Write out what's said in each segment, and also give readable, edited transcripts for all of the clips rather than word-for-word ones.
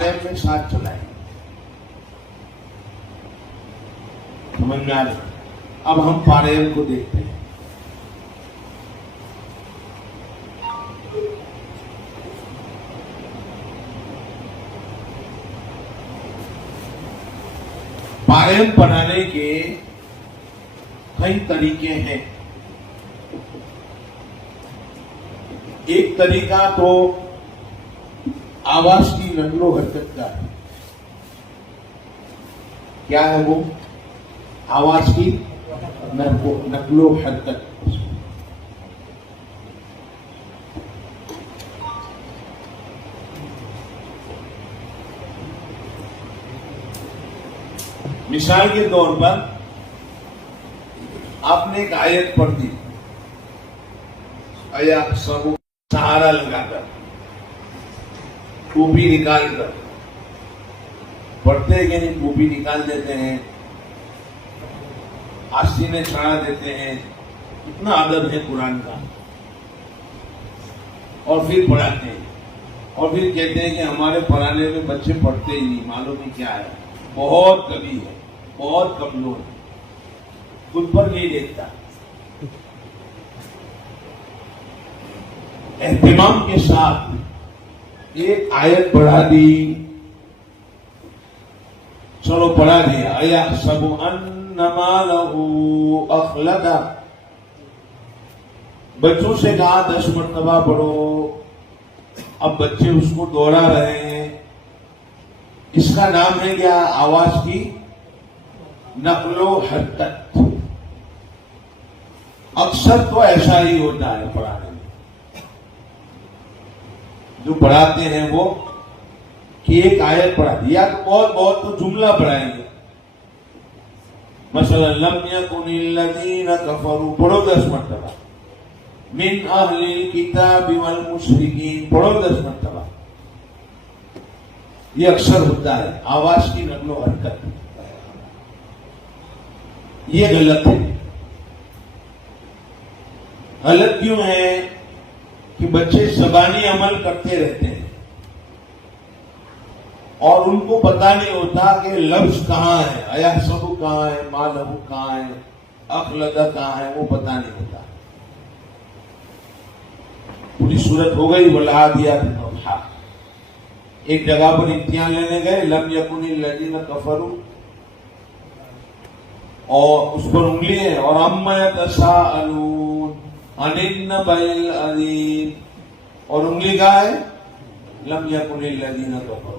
میں ساتھ چلائیں. سمجھ میں آ رہا. اب ہم پاریم کو دیکھتے ہیں. پاریم پڑھانے کے کئی طریقے ہیں. ایک طریقہ تو آواز کی نقل و حرکت کا ہے. کیا ہے وہ؟ آواز کی نقل و حرکت. مثال کے طور پر آپ نے ایک آیت پڑھ دی، آیا سب سہارا لگا کر، ٹوپی نکال کر پڑھتے ہیں کہ نہیں؟ ٹوپی نکال دیتے ہیں، آستینے چڑھا دیتے ہیں. اتنا ادب ہے قرآن کا. اور پھر پڑھاتے ہیں اور پھر کہتے ہیں کہ ہمارے پڑھانے میں بچے پڑھتے ہی نہیں. معلوم نہیں کیا ہے، بہت کمی ہے، بہت کمزور ہے، خود پر نہیں دیکھتا. اہتمام کے ساتھ ایک آیت پڑھا دی، چلو پڑھا دیا. ایحسب ان مالہ اخلدہ، بچوں سے کہا 10 مرتبہ پڑھو. اب بچے اس کو دوہرا رہے ہیں. اس کا نام ہے کیا؟ آواز کی نقل و حرکت. اکثر تو ایسا ہی ہوتا ہے پڑھانے میں. جو پڑھاتے ہیں وہ کہ ایک آیت پڑھا دی، یا تو بہت تو جملہ پڑھائیں گے. مثلا لم یکن الذین کفروا پڑھو 10 مرتبہ، من اہل الکتاب والمشرکین پڑھو 10 مرتبہ. یہ اکثر ہوتا ہے آواز کی نقل و حرکت. یہ غلط ہے. غلط کیوں ہے؟ کہ بچے زبانی عمل کرتے رہتے ہیں اور ان کو پتا نہیں ہوتا کہ لفظ کہاں ہے، ایحسب کہاں ہے، مالہ کہاں ہے، اخلدہ کہاں ہے، وہ پتا نہیں ہوتا. پوری صورت ہو گئی والعادیات ضبحا. ایک جگہ پر امتحان لینے گئے، لم یکن الذین کفروا، اور اس پر انگلی ہے، اور عما یتساءلون عن النبأ العظیم، اور انگلی کہاں ہے؟ لم یکن الذین کفروا.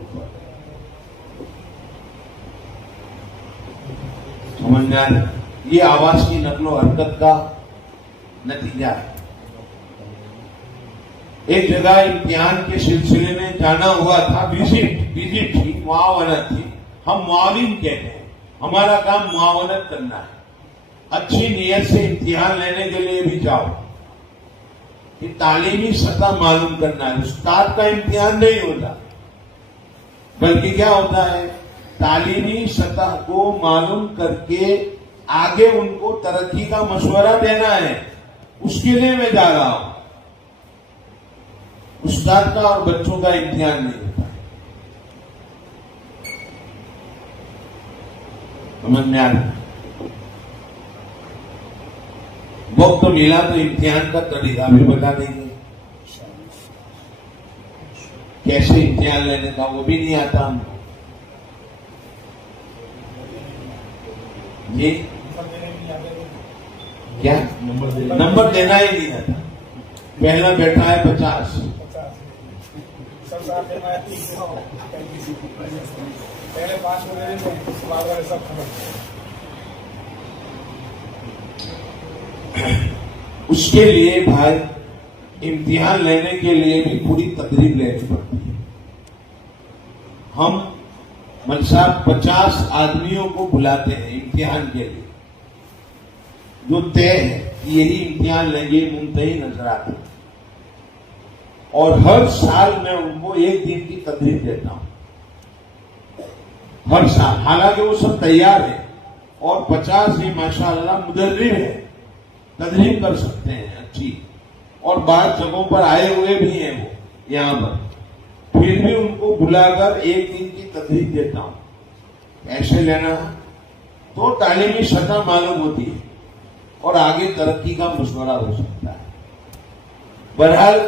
سمجھ میں آئے؟ یہ آواز کی نقل و حرکت کا نتیجہ ہے. ایک جگہ امتحان کے سلسلے میں جانا ہوا تھا، وزٹ تھی، معاونت تھی. ہم معاون کہتے ہیں، ہمارا کام معاونت کرنا ہے. اچھی نیت سے امتحان لینے کے لیے بھی جاؤ کہ تعلیمی سطح معلوم کرنا ہے. استاد کا امتحان نہیں ہوتا، بلکہ کیا ہوتا ہے؟ تعلیمی سطح کو معلوم کر کے آگے ان کو ترقی کا مشورہ دینا ہے. اس کے لیے میں جا رہا ہوں. استاد کا اور بچوں کا امتحان نہیں ہوتا. سمجھ میں آ رہا؟ وقت ملا تو امتحان کا طریقہ بھی بتا دیں گے. کیسے امتحان لینے کا وہ بھی نہیں آتا ہم کو. جی کیا نمبر دینا ہی نہیں آتا. پہلا بیٹھا ہے 50، اس کے لیے بھائی امتحان لینے کے لیے بھی پوری تدریب لینی پڑتی ہے. ہم صاحب 50 آدمیوں کو بلاتے ہیں امتحان کے لیے، جو طے ہے یہی امتحان لیں گے، منتہی نظر آتے ہیں. اور ہر سال میں ان کو 1 دن کی تدریب دیتا ہوں، ہر سال. حالانکہ وہ سب تیار ہیں اور 50 ہی ماشاءاللہ مدرب ہیں، تدریب کر سکتے ہیں اچھی. اور بعض جگہوں پر آئے ہوئے بھی ہیں وہ یہاں پر. پھر بھی ان کو بلا کر ایک دن کی تدریج دیتا ہوں. ایسے لینا تو تعلیمی سطح معلوم ہوتی ہے اور آگے ترقی کا مشورہ ہو سکتا ہے. بہرحال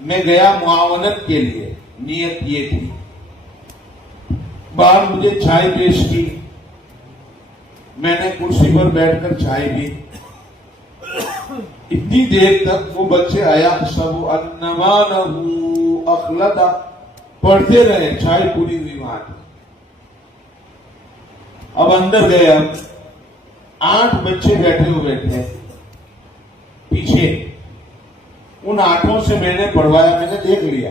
میں گیا معاونت کے لیے، نیت یہ تھی. باہر مجھے چائے پیش کی، میں نے کرسی پر بیٹھ کر چائے پی. اتنی دیر تک وہ بچے آیا سب انما لہو اخلدا پڑھتے رہے، چائے پوری ہوئی وہاں کی. اب اندر گئے، اب 8 بچے بیٹھے ہوئے تھے پیچھے. ان 8 سے میں نے پڑھوایا، میں نے دیکھ لیا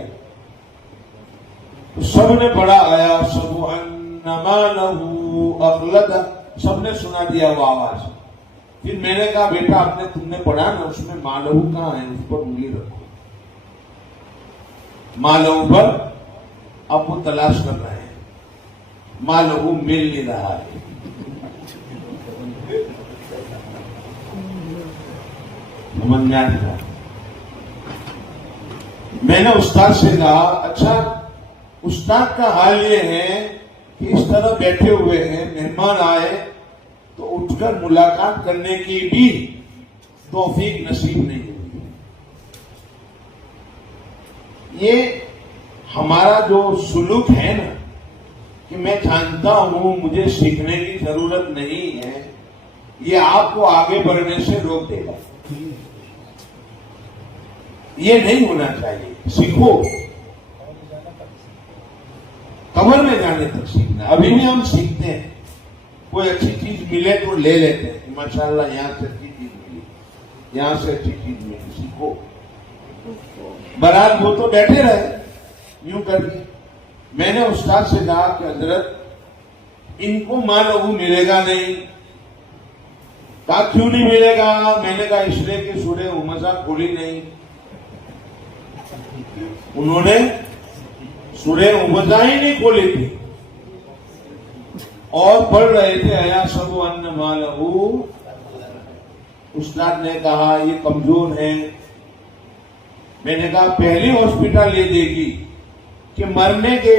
تو سب نے پڑھا آیا سب انما لہو اخلدا، سب نے سنا دیا وہ آواز. پھر میں نے کہا بیٹا آپ نے تم نے پڑھا نا، اس میں ماں لہو کہاں ہے، اس پر انگلی رکھو. ماں لہو پر اب وہ تلاش کر رہے ہیں، ماں لہو مل نہیں رہا ہے. میں نے استاد سے کہا اچھا استاد کا حال یہ ہے کہ اس طرح بیٹھے ہوئے ہیں، مہمان آئے تو اٹھ کر ملاقات کرنے کی بھی توفیق نصیب نہیں ہوئی. یہ ہمارا جو سلوک ہے نا کہ میں جانتا ہوں مجھے سیکھنے کی ضرورت نہیں ہے، یہ آپ کو آگے بڑھنے سے روک دے گا. یہ نہیں ہونا چاہیے. سیکھو، قبر میں جانے تک سیکھنا. ابھی بھی ہم سیکھتے ہیں، کوئی اچھی چیز ملے تو لے لیتے ہیں، ماشاءاللہ یہاں سے اچھی چیز ملی، یہاں سے اچھی چیز ملی. سیکھو. برات وہ تو بیٹھے رہے یوں کر کے. میں نے استاد سے کہا کہ حضرت ان کو ماں لہو ملے گا نہیں. کہا کیوں نہیں ملے گا؟ میں نے کہا اس لیے کہ سورہ ہمزہ کھولی نہیں. انہوں نے سورہ ہمزہ ہی نہیں کھولی تھی اور پڑھ رہے تھے ایا سب انما لہو. استاد نے کہا یہ کمزور ہیں. میں نے کہا پہلی ہاسپٹل یہ دے گی کہ مرنے کے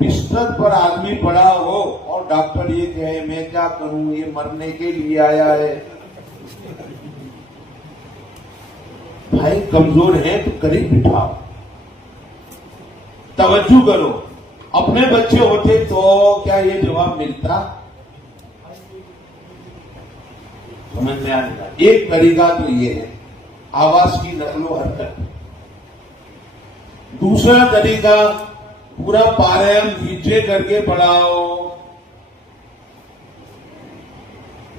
بستر پر آدمی پڑا ہو اور ڈاکٹر یہ کہے میں کیا کروں، یہ مرنے کے لیے آیا ہے. بھائی کمزور ہیں تو قریب بٹھاؤ، توجہ کرو. اپنے بچے ہوتے تو کیا یہ جواب ملتا؟ سمجھ میں آ رہا. ایک طریقہ تو یہ ہے آواز کی نقل و حرکت. دوسرا طریقہ پورا پاریم ہجے کر کے پڑھاؤ.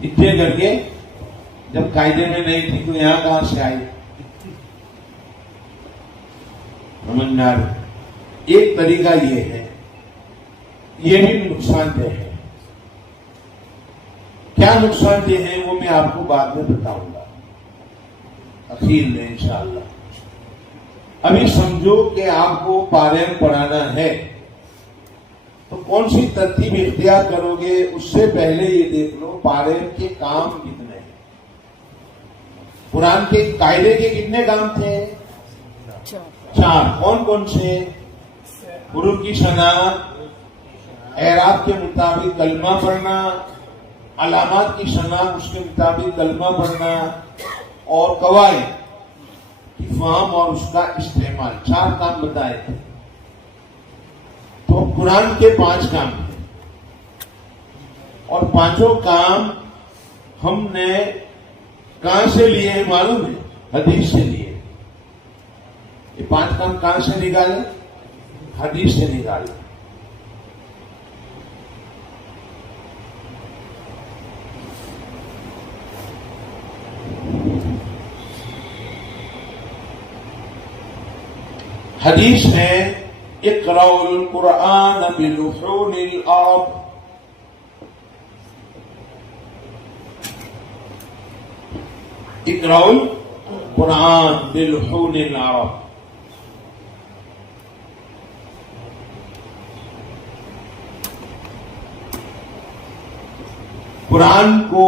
ہجے کر کے، جب قاعدے میں نہیں تھی تو یہاں کہاں سے آئی؟ سمجھ میں آ رہا. ایک طریقہ یہ ہے، یہ بھی نقصان دہ ہے. کیا نقصان دہ ہے وہ میں آپ کو بعد میں بتاؤں گا اخیر میں انشاءاللہ. ابھی سمجھو کہ آپ کو پاریم پڑھانا ہے تو کون سی ترتیب اختیار کرو گے. اس سے پہلے یہ دیکھ لو پاریم کے کام کتنے ہیں. قرآن کے قاعدے کے کتنے کام تھے؟ 4. کون کون سے؟ حروف کی شناخت، اعراب کے مطابق کلمہ پڑھنا، علامات کی شناخت اس کے مطابق کلمہ پڑھنا، اور قواعد کی فہم اور اس کا استعمال. 4 کام بتائے تھے. تو قرآن کے 5 کام تھے اور 5 کام ہم نے کہاں سے لیے ہیں معلوم ہے؟ حدیث سے لیے. یہ 5 کام کہاں سے نکالے؟ حدیث سے نکالے. حدیث ہے اقرأوا القرآن بلحون العرب. اقرأوا القرآن بلحون العرب. قرآن کو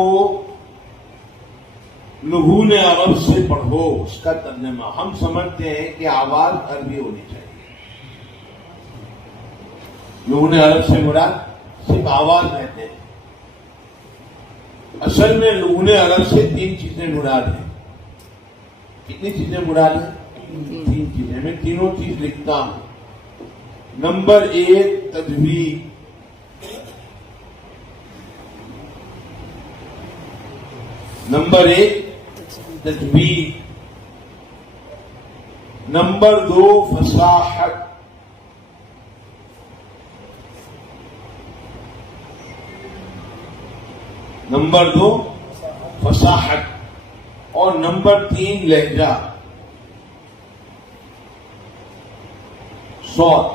لحون عرب سے پڑھو. اس کا ترجمہ ہم سمجھتے ہیں کہ آواز عربی ہونی چاہیے. لغن عرب سے مراد صرف آواز کہتے ہیں. اصل میں لغن عرب سے 3 چیزیں مراد ہیں. کتنی چیزیں مراد ہیں؟ 3 چیزیں. میں تینوں چیز لکھتا ہوں. نمبر 1 تجوید. نمبر 1 تجوید. نمبر 2 فصاحت. نمبر 2 فصاحت. اور نمبر 3 لہجہ، صوت.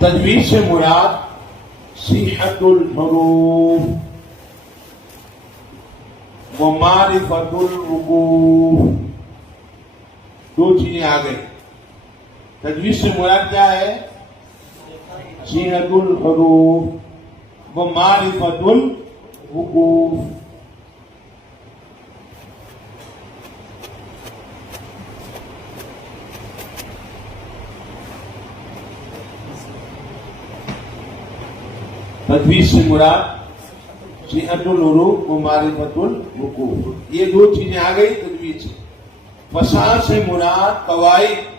تجوید سے مراد صحت الحروف ومعرفت الحروف. 2 چیزیں آ گئی. تجوید سے مراد کیا ہے؟ صحت الحروف ومعرفت الحروف. تجوید سے مراد صحت الحروف و معرفت الحقوق. یہ 2 چیزیں آ گئی تجوید سے. فصاحت سے مراد قواعد،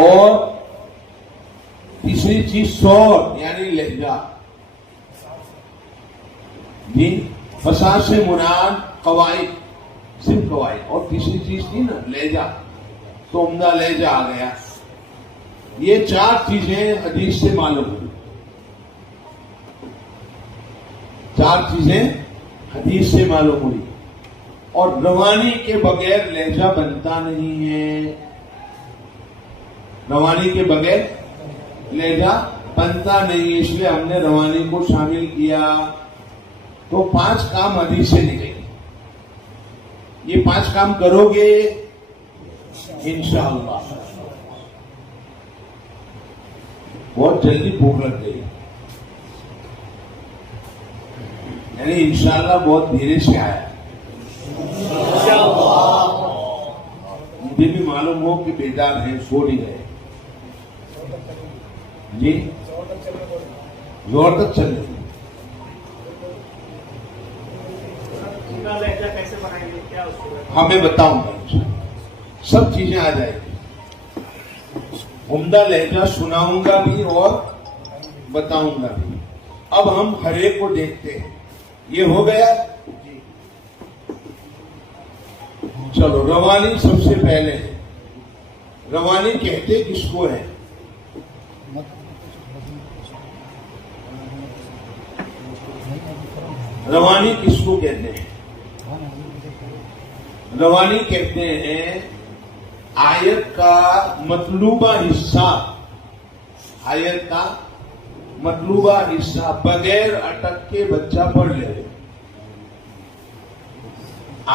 اور تیسری چیز صوت یعنی لہجہ. جی، فصاحت سے مراد قواعد، صرف قواعد، اور تیسری چیز تھی نا لہجہ، تو عمدہ لہجہ آ گیا. یہ 4 چیزیں حدیث سے معلوم ہوئی. 4 چیزیں حدیث سے معلوم ہوئی. اور روانی کے بغیر لہجہ بنتا نہیں ہے. روانی کے بغیر لہجہ بنتا نہیں ہے، اس لیے ہم نے روانی کو شامل کیا. تو 5 کام حدیث سے نکلے. یہ 5 کام کرو گے انشاءاللہ. بہت جلدی بھوک لگ گئی، یعنی انشاءاللہ بہت دھیرے سے آیا. مجھے بھی معلوم ہو کہ بیدار ہیں، سو نہیں گئے. جی، زور تک چل رہے. ہاں میں بتاؤں گا، سب چیزیں آ جائیں گی. عمدہ لہجہ سناؤں گا بھی اور بتاؤں گا بھی. اب ہم ہر ایک کو دیکھتے ہیں. یہ ہو گیا. چلو، روانی سب سے پہلے ہے. روانی کہتے کس کو ہے؟ روانی کس کو کہتے ہیں؟ روانی کہتے ہیں آیت کا مطلوبہ حصہ. آیت کا مطلوبہ حصہ بغیر اٹک کے بچہ پڑھ لے.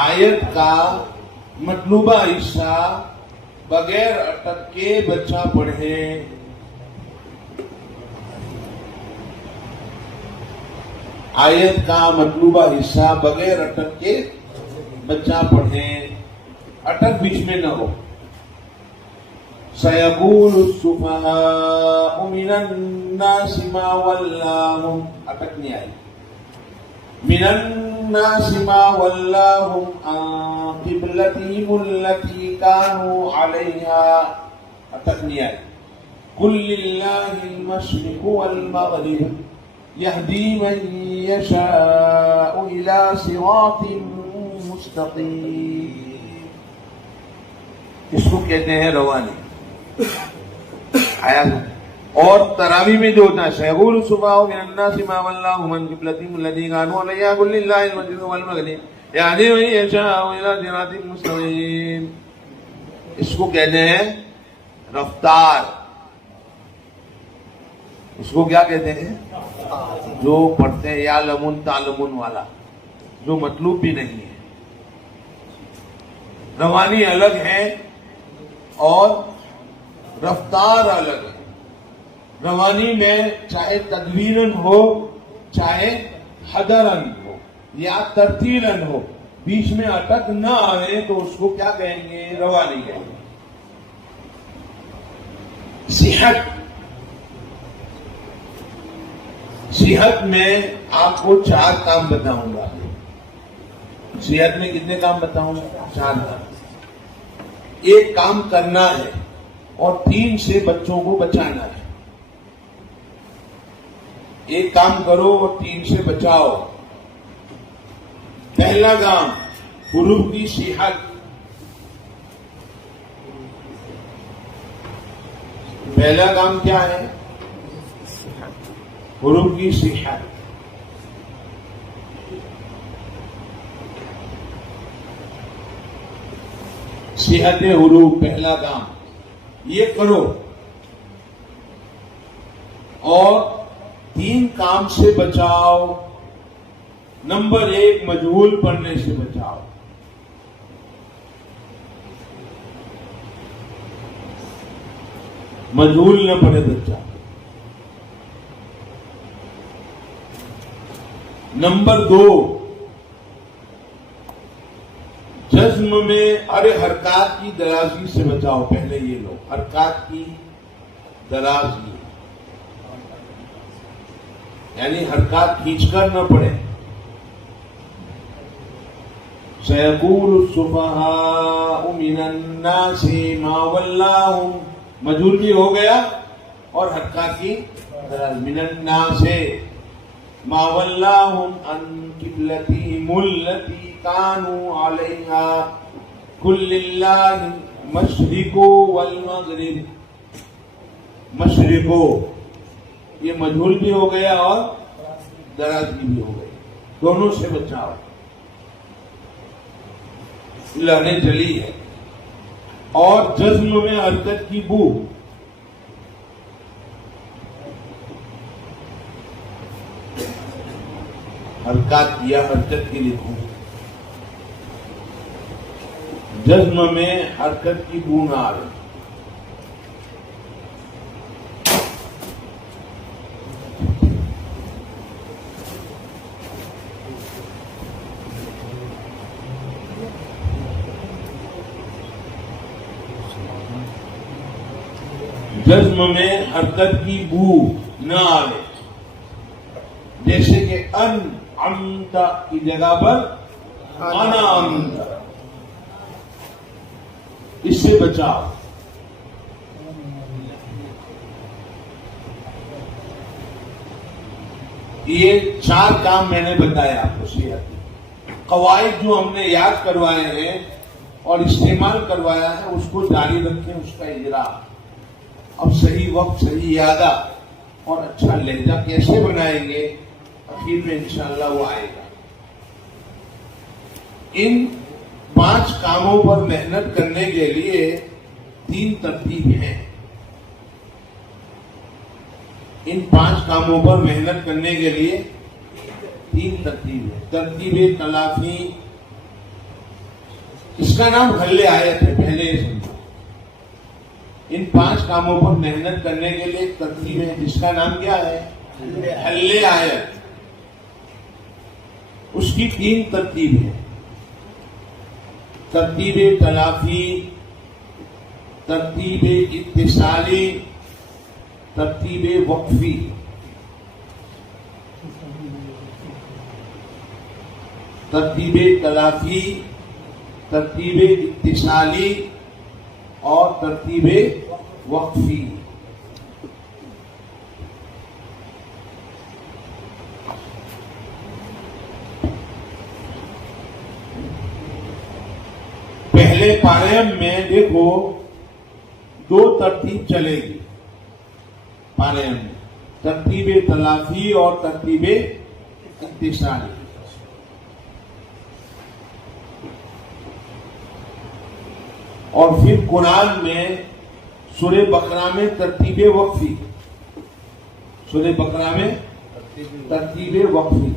آیت کا مطلوبہ حصہ بغیر اٹک کے بچہ پڑھے. آیت کا مطلوبہ حصہ بغیر اٹک کے بچہ پڑھے. اٹک بیچ میں نہ ہو. سَيَقُولُ السُّفَهَاءُ مِنَ النَّاسِ مَا وَلَّاهُمْ، اٹک نہیں آئی. مِنَ النَّاسِ مَا وَلَّاهُمْ عَن قِبْلَتِهِمُ الَّتِي كَانُوا عَلَيْهَا، اٹک نہیں آئی. قُل لِّلَّهِ الْمَشْرِقُ وَالْمَغْرِبُ يَهْدِي مَن يَشَاءُ إِلَىٰ صِرَاطٍ مُّسْتَقِيمٍ. اس کو کہتے ہیں روانی. آیا. اور تراویح میں جو ہوتا ہے سيقول السفهاء من الناس ما ولاهم عن قبلتهم التي كانوا عليها قل لله المشرق والمغرب يهدي من يشاء إلى صراط مستقيم. اس کو کہتے ہیں رفتار. اس کو کیا کہتے ہیں؟ جو پڑھتے ہیں یا لمن تعلمن والا، جو مطلوب بھی نہیں ہے. روانی الگ ہے اور رفتار الگ ہے. روانی میں چاہے تدویرن ہو چاہے حدرن ہو، یا ترتیلاً ہو، بیچ میں اٹک نہ آئے تو اس کو کیا کہیں گے؟ روا نہیں کہیں گے. صحت میں آپ کو 4 کام بتاؤں گا. صحت میں کتنے کام بتاؤں گا؟ 4 کام. ایک کام کرنا ہے اور 3 سے بچوں کو بچانا ہے. ایک کام کرو اور 3 سے بچاؤ. پہلا کام حروف کی صحت. پہلا کام کیا ہے؟ حروف کی صحت. صحت حروف پہلا کام یہ کرو. اور 3 کام سے بچاؤ. نمبر 1 مجہول پڑھنے سے بچاؤ. مجہول نہ پڑھے بچہ. نمبر 2 جزم میں حرکات کی درازی سے بچاؤ. پہلے یہ لو حرکات کی درازی، یعنی حرکات کھینچ کر نہ پڑے. سَيَقُولُ السُّفَهَاءُ مِنَ النَّاسِ مَا وَلَّاهُمْ مجہول بھی ہو گیا اور حرکات کی درازی. مِنَ النَّاسِ مَا وَلَّاهُمْ عَنْ قِبْلَتِهِمُ الَّتِي كَانُوا عَلَيْهَا قُل لِّلَّهِ الْمَشْرِقُ وَالْمَغْرِبُ. مشرقو یہ مجہول بھی ہو گیا اور درازی بھی ہو گئی. دونوں سے بچاؤ. لہنے جلی ہے. اور جزم میں حرکت کی بو. حرکات یا حرکت کی لکھوں. جزم میں حرکت کی بو نہ آئے. جزم میں حرکت کی بو نہ آئے. جیسے کہ ان امتا کی جگہ پر انا امتا. اس سے بچاؤ. یہ 4 کام میں نے بتایا آپ کو. صحت قواعد جو ہم نے یاد کروائے ہیں اور استعمال کروایا ہے اس کو جاری رکھیں. اس کا اجرا. اب صحیح وقت، صحیح یادہ اور اچھا لہجہ کیسے بنائیں گے اخیر میں انشاءاللہ وہ آئے گا. ان 5 کاموں پر محنت کرنے کے لیے 3 ترتیب ہیں. ان 5 کاموں پر محنت کرنے کے لیے 3 ترتیب ہیں. ترتیب تلافی، اس کا نام حل آیت ہے. پہلے یہ سمجھو. ان 5 کاموں پر محنت کرنے کے لیے ایک ترتیب ہے جس کا نام کیا ہے؟ حل آیت. اس کی 3 ترتیب ہے. ترتیب تلافی، ترتیب اتصالی، ترتیب وقفی. ترتیب تلافی، ترتیب اتصالی اور ترتیب وقفی. پہلے پاریم میں دیکھو 2 ترتیب چلے گی. پاریم میں ترتیب تلافی اور ترتیب اتصالی. اور پھر قرآن میں سورہ بقرہ میں ترتیب وقفی. سورہ بقرہ میں ترتیب وقفی.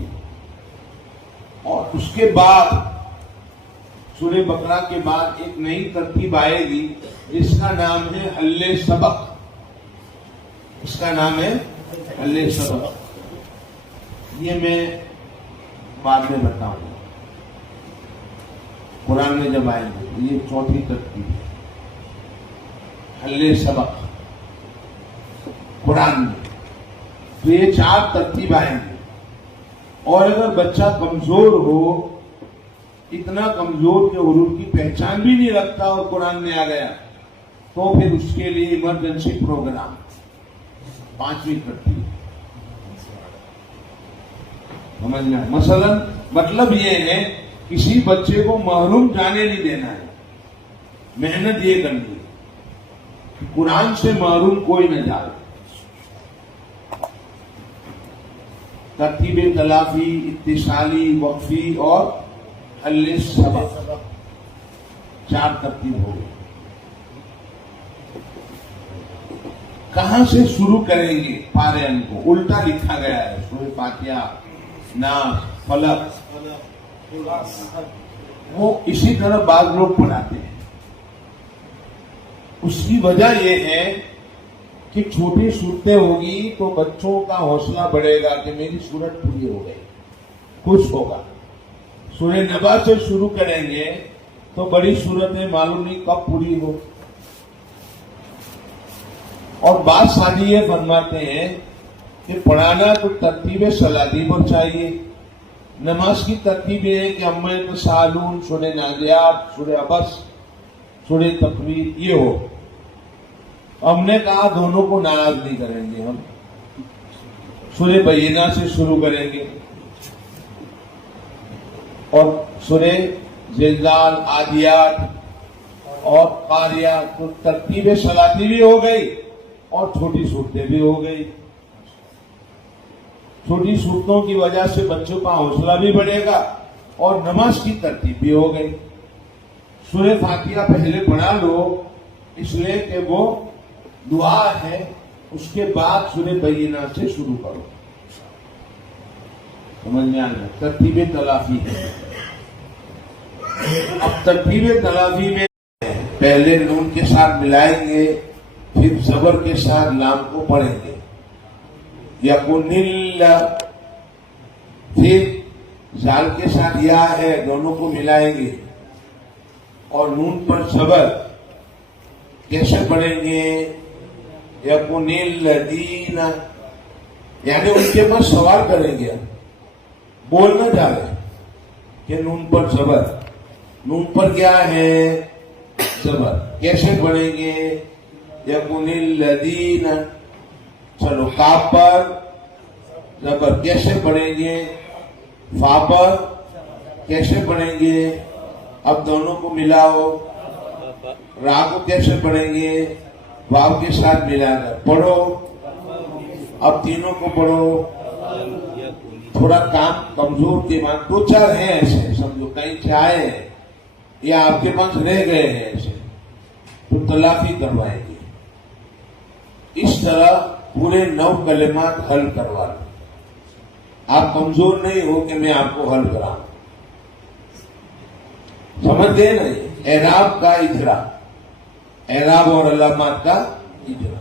اور اس کے بعد سورہ بقرہ کے بعد ایک نئی ترتیب آئے گی جس کا نام ہے حل سبق. اس کا نام ہے حل سبق. یہ میں بعد میں بتاؤں گا. قرآن میں جب آئیں گے یہ چوتھی ترتیب ہے. حل سبق قرآن میں تو یہ 4 ترتیب آئیں گے. اور اگر بچہ کمزور ہو، اتنا کمزور کہ حروف کی پہچان بھی نہیں رکھتا اور قرآن میں آ گیا، تو پھر اس کے لیے ایمرجنسی پروگرام 5ویں ترتیب. سمجھنا ہے؟ مثلا مطلب یہ ہے کسی بچے کو محروم جانے نہیں دینا ہے. محنت یہ کرنی ہے کہ قرآن سے محروم کوئی نہ جائے. ترتیب تلافی، اتصالی، وقفی اور حل سبق 4 ترتیب ہو گئی. کہاں سے شروع کریں گے پارے ان کو؟ الٹا لکھا گیا ہے. سورہ فاتحہ، ناس، فلق، وہ اسی طرح بعض لوگ پڑھاتے ہیں. اس کی وجہ یہ ہے کہ چھوٹی صورتیں ہوگی تو بچوں کا حوصلہ بڑھے گا کہ میری صورت پوری ہو گئی، خوش ہوگا. سورہ نبا سے شروع کریں گے تو بڑی صورتیں معلوم نہیں کب پوری ہو. اور بات ساری یہ فرماتے ہیں کہ پڑھانا تو ترتیب صلاتی پر چاہیے. نماز کی ترتیب یہ ہے کہ اما تسالون، سورہ نازعات، سورہ عبس، سورہ تکویر یہ ہو. ہم نے کہا دونوں کو ناراض نہیں کریں گے، ہم سورہ بینہ سے شروع کریں گے اور سورہ زلزال، عادیات اور قاریات. تو ترتیب صلاتی بھی ہو گئی اور چھوٹی صورتیں بھی ہو گئی. چھوٹی صورتوں کی وجہ سے بچوں کا حوصلہ بھی بڑھے گا اور نماز کی ترتیب بھی ہو گئی. سورہ فاتحہ پہلے پڑھا لو اس لیے کہ وہ دعا ہے، اس کے بعد سورہ بینہ سے شروع کرو. سمجھ میں آ گیا؟ ترتیب تلافی ہے. اب ترتیب تلافی میں پہلے نون کے ساتھ ملائیں گے، پھر زبر کے ساتھ لام کو پڑھیں گے. یکن اللہ، پھر زال کے ساتھ یا ہے، دونوں کو ملائیں گے اور نون پر زبر کیسے پڑھیں گے؟ یکن الذین، یعنی ان کے پاس سوال کریں گے، بولنا جا رہے کہ نون پر زبر. نون پر کیا ہے؟ زبر. کیسے پڑھیں گے؟ یکن الذین. چلو کاف پر زبر کیسے پڑھیں گے؟ فا پر کیسے پڑھیں گے؟ اب دونوں کو ملاؤ. را کو کیسے پڑھیں گے؟ واو کے ساتھ ملا کر پڑھو. اب تینوں کو پڑھو. تھوڑا کام کمزور کے بعد 2-4 ہیں ایسے، سمجھو کہیں چاہے ہیں یا آپ کے پاس رہ گئے ہیں ایسے، تو تلافی کروائیں گے. اس طرح پورے 9 کلمات حل کروا لو. آپ کمزور نہیں ہو کہ میں آپ کو حل کراؤں. سمجھ گئے نہیں؟ اعراب کا اجرا، اعراب اور علامات کا اجرا.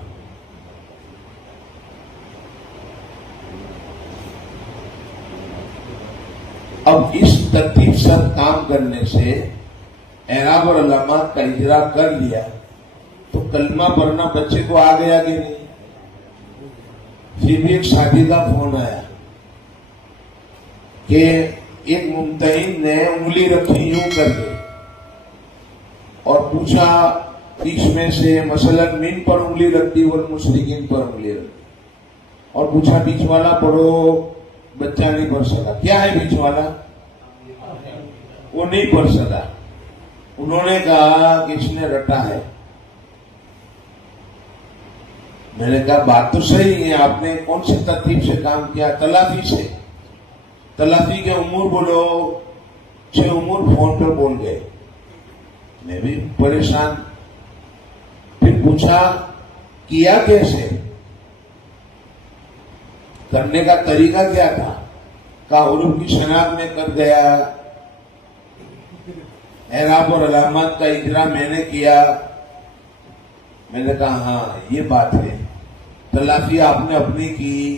اب اس ترتیب سے کام کرنے سے اعراب اور علامات کا اجرا کر لیا تو کلمہ پڑھنا بچے کو آ گیا کہ نہیں. پھر بھی ایک شادی کا فون آیا کہ ایک ممتحن نے انگلی رکھی یوں کر کے اور پوچھا بیچ میں سے، مثلا من پر انگلی رکھ دی اور مشرکین پر انگلی رکھ دی اور پوچھا بیچ والا پڑھو. بچہ نہیں پڑھ سکا. کیا ہے بیچ والا؟ وہ نہیں پڑھ سکا. انہوں نے کہا کہ اس نے رٹا ہے. میں نے کہا بات تو صحیح ہے، آپ نے کون سی ترتیب سے کام کیا؟ تلافی سے. تلافی کے امور بولو. 6 امور فون پہ بول گئے. میں بھی پریشان. پھر پوچھا کیا کیسے، کرنے کا طریقہ کیا تھا؟ کہا حروف کی شناخت میں کر گیا، اعراب اور علامات کا اجرا میں نے کیا. میں نے کہا ہاں یہ بات ہے، تلافی آپ نے اپنی کی.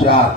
4।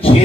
6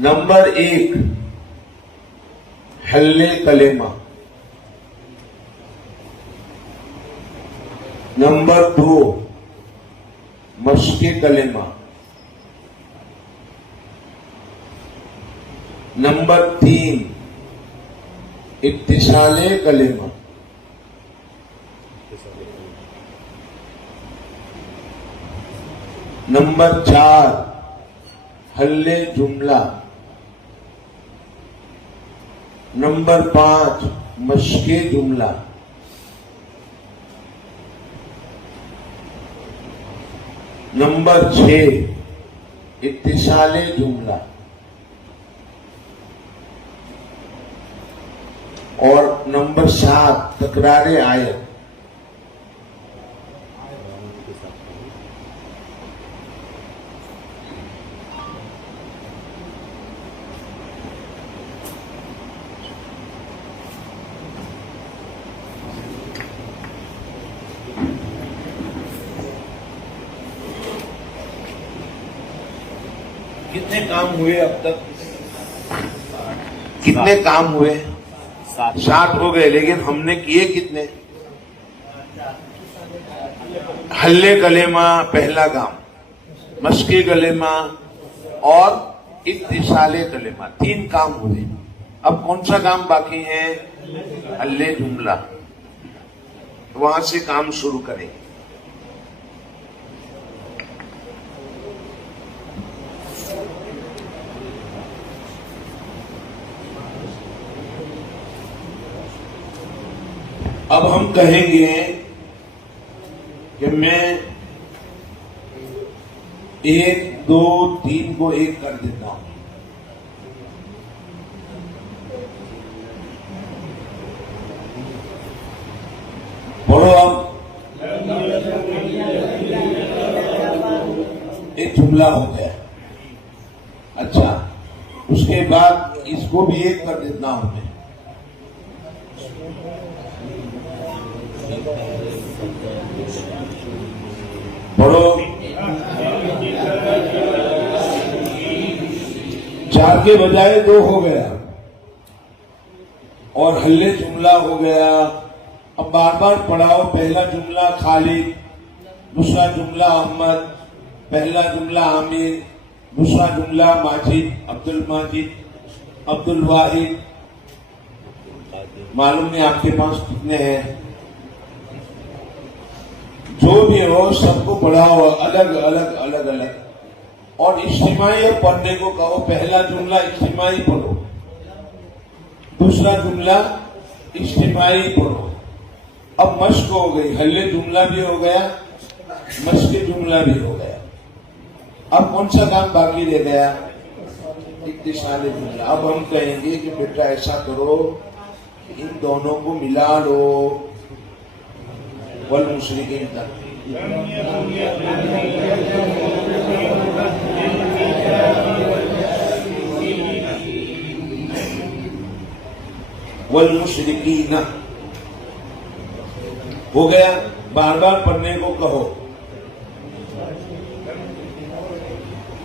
نمبر 1 حل کلمہ، نمبر 2 مشق کلمہ، نمبر 3 اتصال کلمہ، نمبر 4 حل جملہ، نمبر 5 مشق جملہ، نمبر 6 اتصال جملہ، اور نمبر 7 تکرار آیت۔ کتنے کام ہوئے اب تک؟ کتنے کام ہوئے؟ 7 ہو گئے، لیکن ہم نے کیے کتنے؟ حل کلمہ پہلا کام، مشق کلمہ اور اتصال کلمہ، 3 کام ہوئے۔ اب کون سا کام باقی ہے؟ حل جملہ، وہاں سے کام شروع کریں۔ اب ہم کہیں گے کہ میں 1 2 3 کو 1 کر دیتا ہوں۔ پڑھو اب، ایک جملہ ہو گیا۔ اچھا، اس کے بعد اس کو بھی 1 کر دیتا ہوں میں۔ پڑھو، 4 کے بجائے 2 ہو گیا اور حل جملہ ہو گیا۔ اب بار بار پڑھاؤ۔ پہلا جملہ خالد، دوسرا جملہ احمد، پہلا جملہ عامر، دوسرا جملہ ماجد، عبد الماجد، عبد الواحد۔ معلوم نہیں آپ کے پاس کتنے ہیں، جو بھی ہو سب کو پڑھاؤ الگ الگ الگ الگ، اور اجتماعی پڑھنے کو کہو۔ پہلا جملہ اجتماعی پڑھو، دوسرا جملہ اجتماعی پڑھو۔ اب مشق ہو گئی، حل جملہ بھی ہو گیا، مشق جملہ بھی ہو گیا۔ اب کون سا کام باقی رہ گیا؟ اتصال جملہ۔ اب ہم کہیں گے کہ بیٹا ایسا کرو کہ ان دونوں کو ملا لو، والمشرکین تک۔ والمشرکین ہو گیا، بار بار پڑھنے کو کہو۔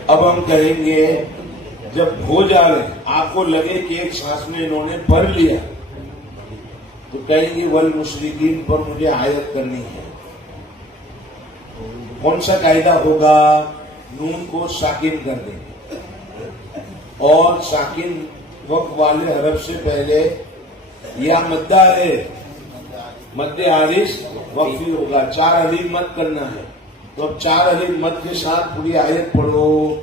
اب ہم کہیں گے جب ہو جائے، آپ کو لگے کہ ایک سانس میں انہوں نے پڑھ لیا، تو کہیں گے والمشرکین پر مجھے آیت کرنی ہے۔ کون سا قاعدہ ہوگا؟ نون کو ساکن کر دیں گے، اور ساکن وقت والے حرف سے پہلے یا مدہ ہے، مد عارض وقفی ہوگا، 4 الف مد کرنا ہے۔ تو اب 4 الف مد کے ساتھ پوری آیت پڑھو۔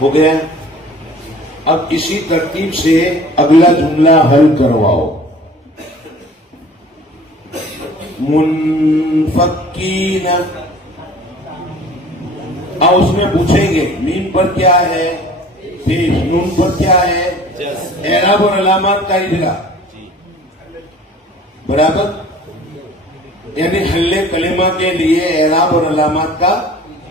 ہو گیا۔ اب اسی ترتیب سے اگلا جملہ حل کرواؤ۔ منفکین، اب اس میں پوچھیں گے میم پر کیا ہے، پیش، نون پر کیا ہے، اعراب اور علامات کا اجرا برابر، یعنی حل کلمہ کے لیے اعراب اور علامات کا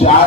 4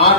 8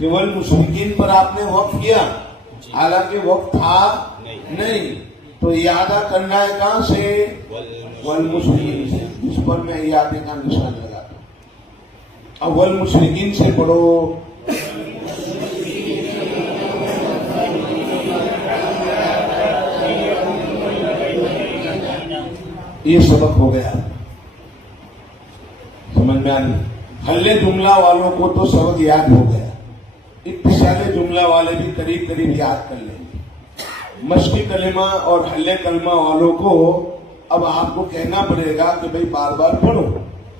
کہ والمشرکین پر آپ نے وقف کیا، حالانکہ وقف تھا نہیں، تو اعادہ کرنا ہے کہاں سے؟ والمشرکین سے، جس پر میں اعادے کا نشان لگاتا ہوں۔ اب والمشرکین سے پڑھو، یہ سبق ہو گیا، سمجھ میں آئی؟ حلے جملہ والوں کو تو سبق یاد ہو گیا، اتصال جملہ والے بھی قریب قریب یاد کر لیں گے۔ مشقی کلمہ اور حلے کلمہ والوں کو اب آپ کو کہنا پڑے گا کہ بھئی بار بار پڑھو،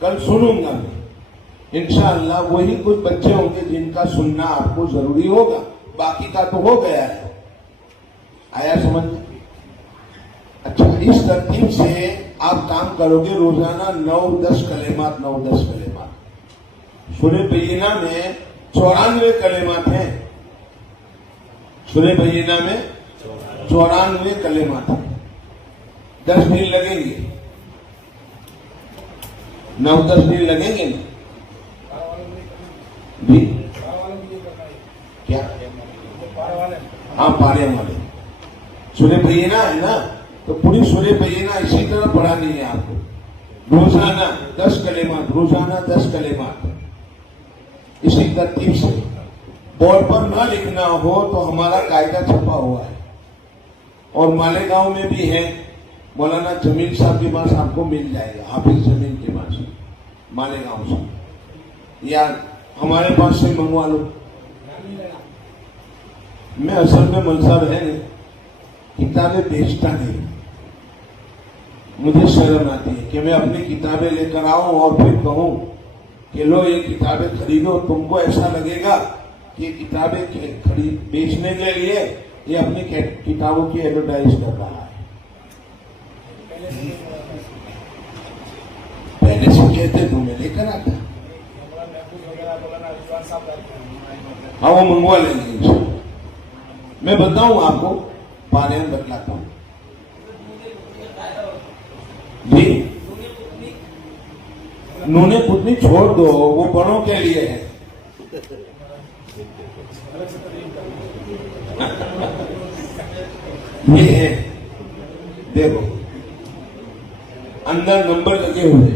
کل سنوں گا میں انشاءاللہ۔ وہی کچھ بچے ہوں گے جن کا سننا آپ کو ضروری ہوگا، باقی کا تو ہو گیا ہے۔ آیا سمجھ میں؟ اچھا، اس ترتیب سے آپ کام کرو گے، روزانہ 9-10 کلمات، 9-10 کلمات۔ سورہ بینہ میں 94 کلمات ہیں، سورہ بینہ میں 94 کلمات ہیں۔ 10 دن لگیں گے، 9-10 دن لگیں گے نا جی؟ کیا؟ ہاں، پارے والے سورہ بینہ ہے نا، تو پوری سورہ بینہ اسی طرح پڑھانی ہے آپ کو، روزانہ 10 کلمات، روزانہ 10 کلمات، اسی ترتیب سے۔ بورڈ پر نہ لکھنا ہو تو ہمارا قاعدہ چھپا ہوا ہے، اور مالیگاؤں میں بھی ہے، مولانا جمیل صاحب کے پاس آپ کو مل جائے گا، حافظ جمیل کے پاس، مالیگاؤں سے، یا ہمارے پاس سے منگوا لو۔ میں اصل میں منصب ہے کتابیں بیچتا نہیں، مجھے شرم آتی ہے کہ میں اپنی کتابیں لے کر آؤں اور پھر کہوں کہ لو یہ کتابیں خریدو، تم کو ایسا لگے گا کہ یہ کتابیں بیچنے کے لیے یہ اپنی کتابوں کی ایڈورٹائز کر رہا ہے۔ پہلے سے کہتے تو میں لے کر آتا، ہاں وہ منگوا لیں گے۔ میں بتاؤں آپ کو، پارین بتلاتا ہوں جی۔ نونے پتنی چھوڑ دو، وہ بڑوں کے لیے ہے۔ یہ ہے، دیکھو اندر نمبر لگے ہوئے،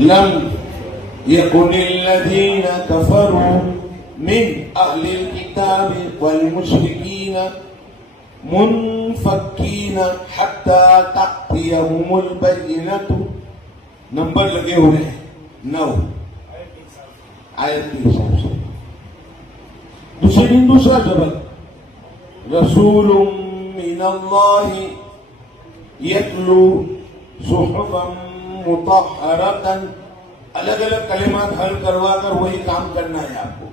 لم يكن الذين كفروا من أهل الكتاب والمشركين منفكين حتى تأتيهم البينة، نمبر لگے ہوئے ہیں 9 آیت کے حساب سے۔ دوسرے دن دوسرا سبق، رسول من اللہ یتلو صحفا مطہرۃ، الگ الگ کلمات حل کروا کر وہی کام کرنا ہے آپ کو۔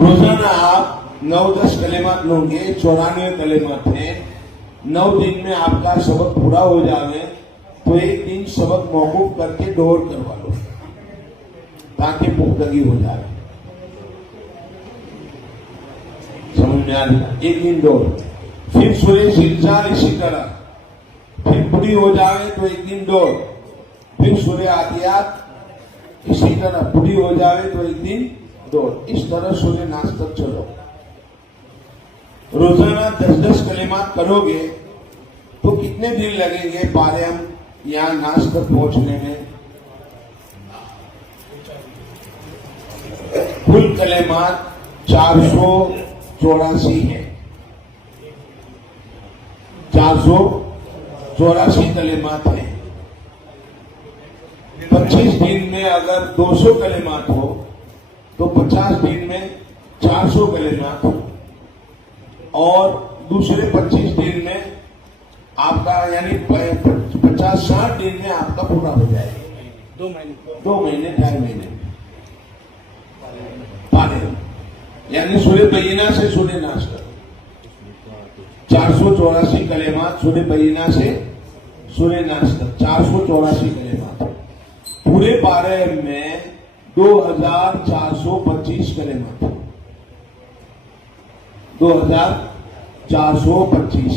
روزانہ آپ 9-10 کلمات لوں گے، 94 کلمات ہیں۔ 9 دن میں آپ کا سبق پورا ہو جائے تو ایک دن سبق موقوف کر کے دور کروا لو تاکہ پختگی ہو جائے۔ سمجھ میں آ رہا؟ ایک دن دور، پھر سورہ زلزال اسی طرح، پھر پوری ہو جائے تو ایک دن دور، پھر سورہ عادیات اسی طرح پوری ہو جائے تو ایک دن دور، اس طرح سورہ ناس تک چلو۔ روزانہ 10-10 کلمات کرو گے تو کتنے دن لگیں گے پارے ہم یہاں ناس تک پہنچنے میں؟ کل کلمات 484 ہیں، 484 کلمات ہیں۔ 25 دن میں اگر 200 کلمات ہو تو 50 دن میں 400 کلمات ہو، اور دوسرے 25 دن میں آپ کا یعنی 50-60 دن میں آپ کا پورا ہو جائے گا۔ 2 مہینے 2.5 مہینے پانے، یعنی سورہ بینہ سے سورہ ناس تک 484 کلمات، سورہ بینہ سے سورہ ناس تک 484 کلمات، پورے پارے میں 2425 کلمات، 2425۔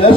10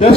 10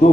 2।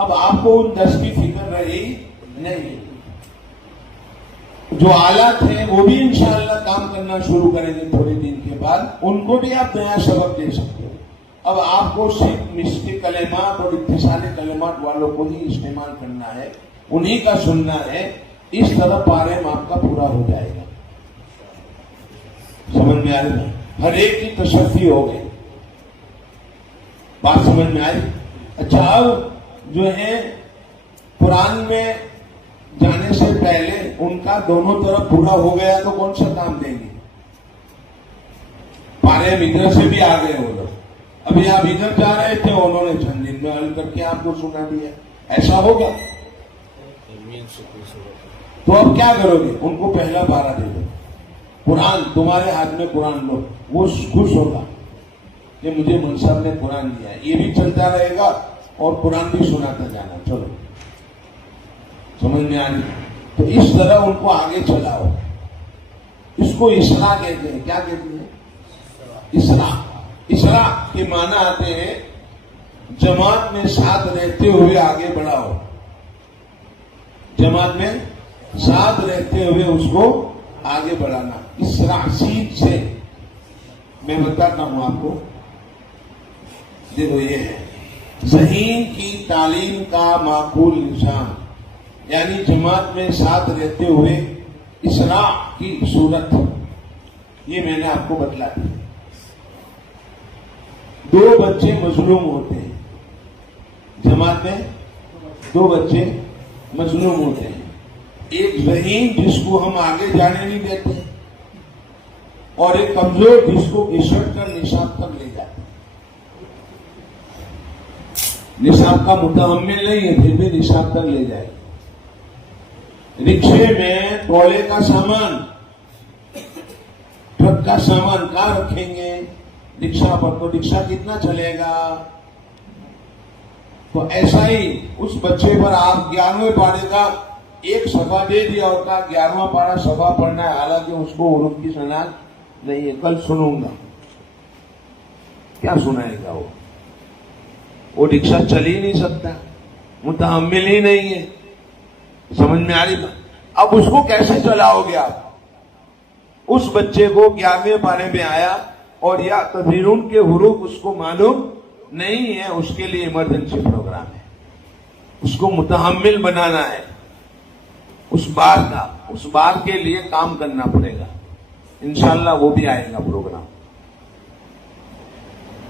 اب آپ کو ان 10 کی فکر رہی نہیں. جو آلات ہیں وہ بھی انشاءاللہ کام کرنا شروع کریں گے تھوڑے دن کے بعد, ان کو بھی آپ نیا سبق دے سکتے ہو. اب آپ کو صرف مشتی کلمات اور اتصال کلمات والوں کو ہی استعمال کرنا ہے, انہی کا سننا ہے. اس طرح پارے آپ کا پورا ہو جائے گا. سمجھ میں آ رہی ہے؟ ہر ایک کی تشفی ہو گئی. بات سمجھ میں آئی؟ اچھا, اب جو ہے قرآن میں جانے سے پہلے ان کا دونوں طرف پورا ہو گیا تو کون سا کام دیں گے؟ پارے ادھر سے بھی آ گئے وہ لوگ. ابھی آپ ادھر جا رہے تھے, انہوں نے چند دن میں حل کر کے آپ کو سنا دیا. ایسا ہوگا؟ تو اب کیا کرو گے؟ ان کو پہلا پارا دے دو. قرآن تمہارے ہاتھ میں, قرآن لو. وہ خوش ہوگا کہ مجھے منصب نے قرآن دیا ہے. یہ بھی چلتا رہے گا اور قرآن بھی سناتا جانا. چلو, سمجھ میں آنی. تو اس طرح ان کو آگے چلاؤ. اس کو اصلاح کہتے ہیں. کیا کہتے ہیں؟ اصلاح. اصلاح کے معنی آتے ہیں جماعت میں ساتھ رہتے ہوئے آگے بڑھاؤ. جماعت میں ساتھ رہتے ہوئے اس کو آگے بڑھانا. اصلاح سیدھ سے میں بتاتا ہوں آپ کو. دیکھو, یہ ہے ذہین کی تعلیم کا معقول نظام, یعنی جماعت میں ساتھ رہتے ہوئے اصلاح کی صورت. یہ میں نے آپ کو بتلا دی. 2 بچے مظلوم ہوتے ہیں جماعت میں. 2 بچے مظلوم ہوتے ہیں. ایک ذہین جس کو ہم آگے جانے نہیں دیتے, اور ایک کمزور جس کو گھسٹ کر نصاب تک لے جاتے. نصاب کا متحمل نہیں ہے پھر بھی نصاب تک لے جائے. رکشے میں ٹولے کا سامان, ٹرک کا سامان کہاں رکھیں گے؟ رکشا پر. تو رکشا کتنا چلے گا؟ تو ایسا ہی اس بچے پر آپ 11ویں پارے کا ایک صفحہ دے دیا ہوتا. 11واں پارا صفحہ پڑھنا ہے, حالانکہ اس کو حروف کی صنعت نہیں ہے. کل سنوں گا. کیا سنائے گا وہ رکشا چل ہی نہیں سکتا, متحمل ہی نہیں ہے. سمجھ میں آ رہی؟ اب اس کو کیسے چلاؤ گے آپ؟ اس بچے کو 11ویں پارے میں آیا اور یا تبیرون کے حروف اس کو معلوم نہیں ہے, اس کے لیے ایمرجنسی پروگرام ہے. اس کو متحمل بنانا ہے. اس بار کے لیے کام کرنا پڑے گا. انشاءاللہ وہ بھی آئے گا پروگرام.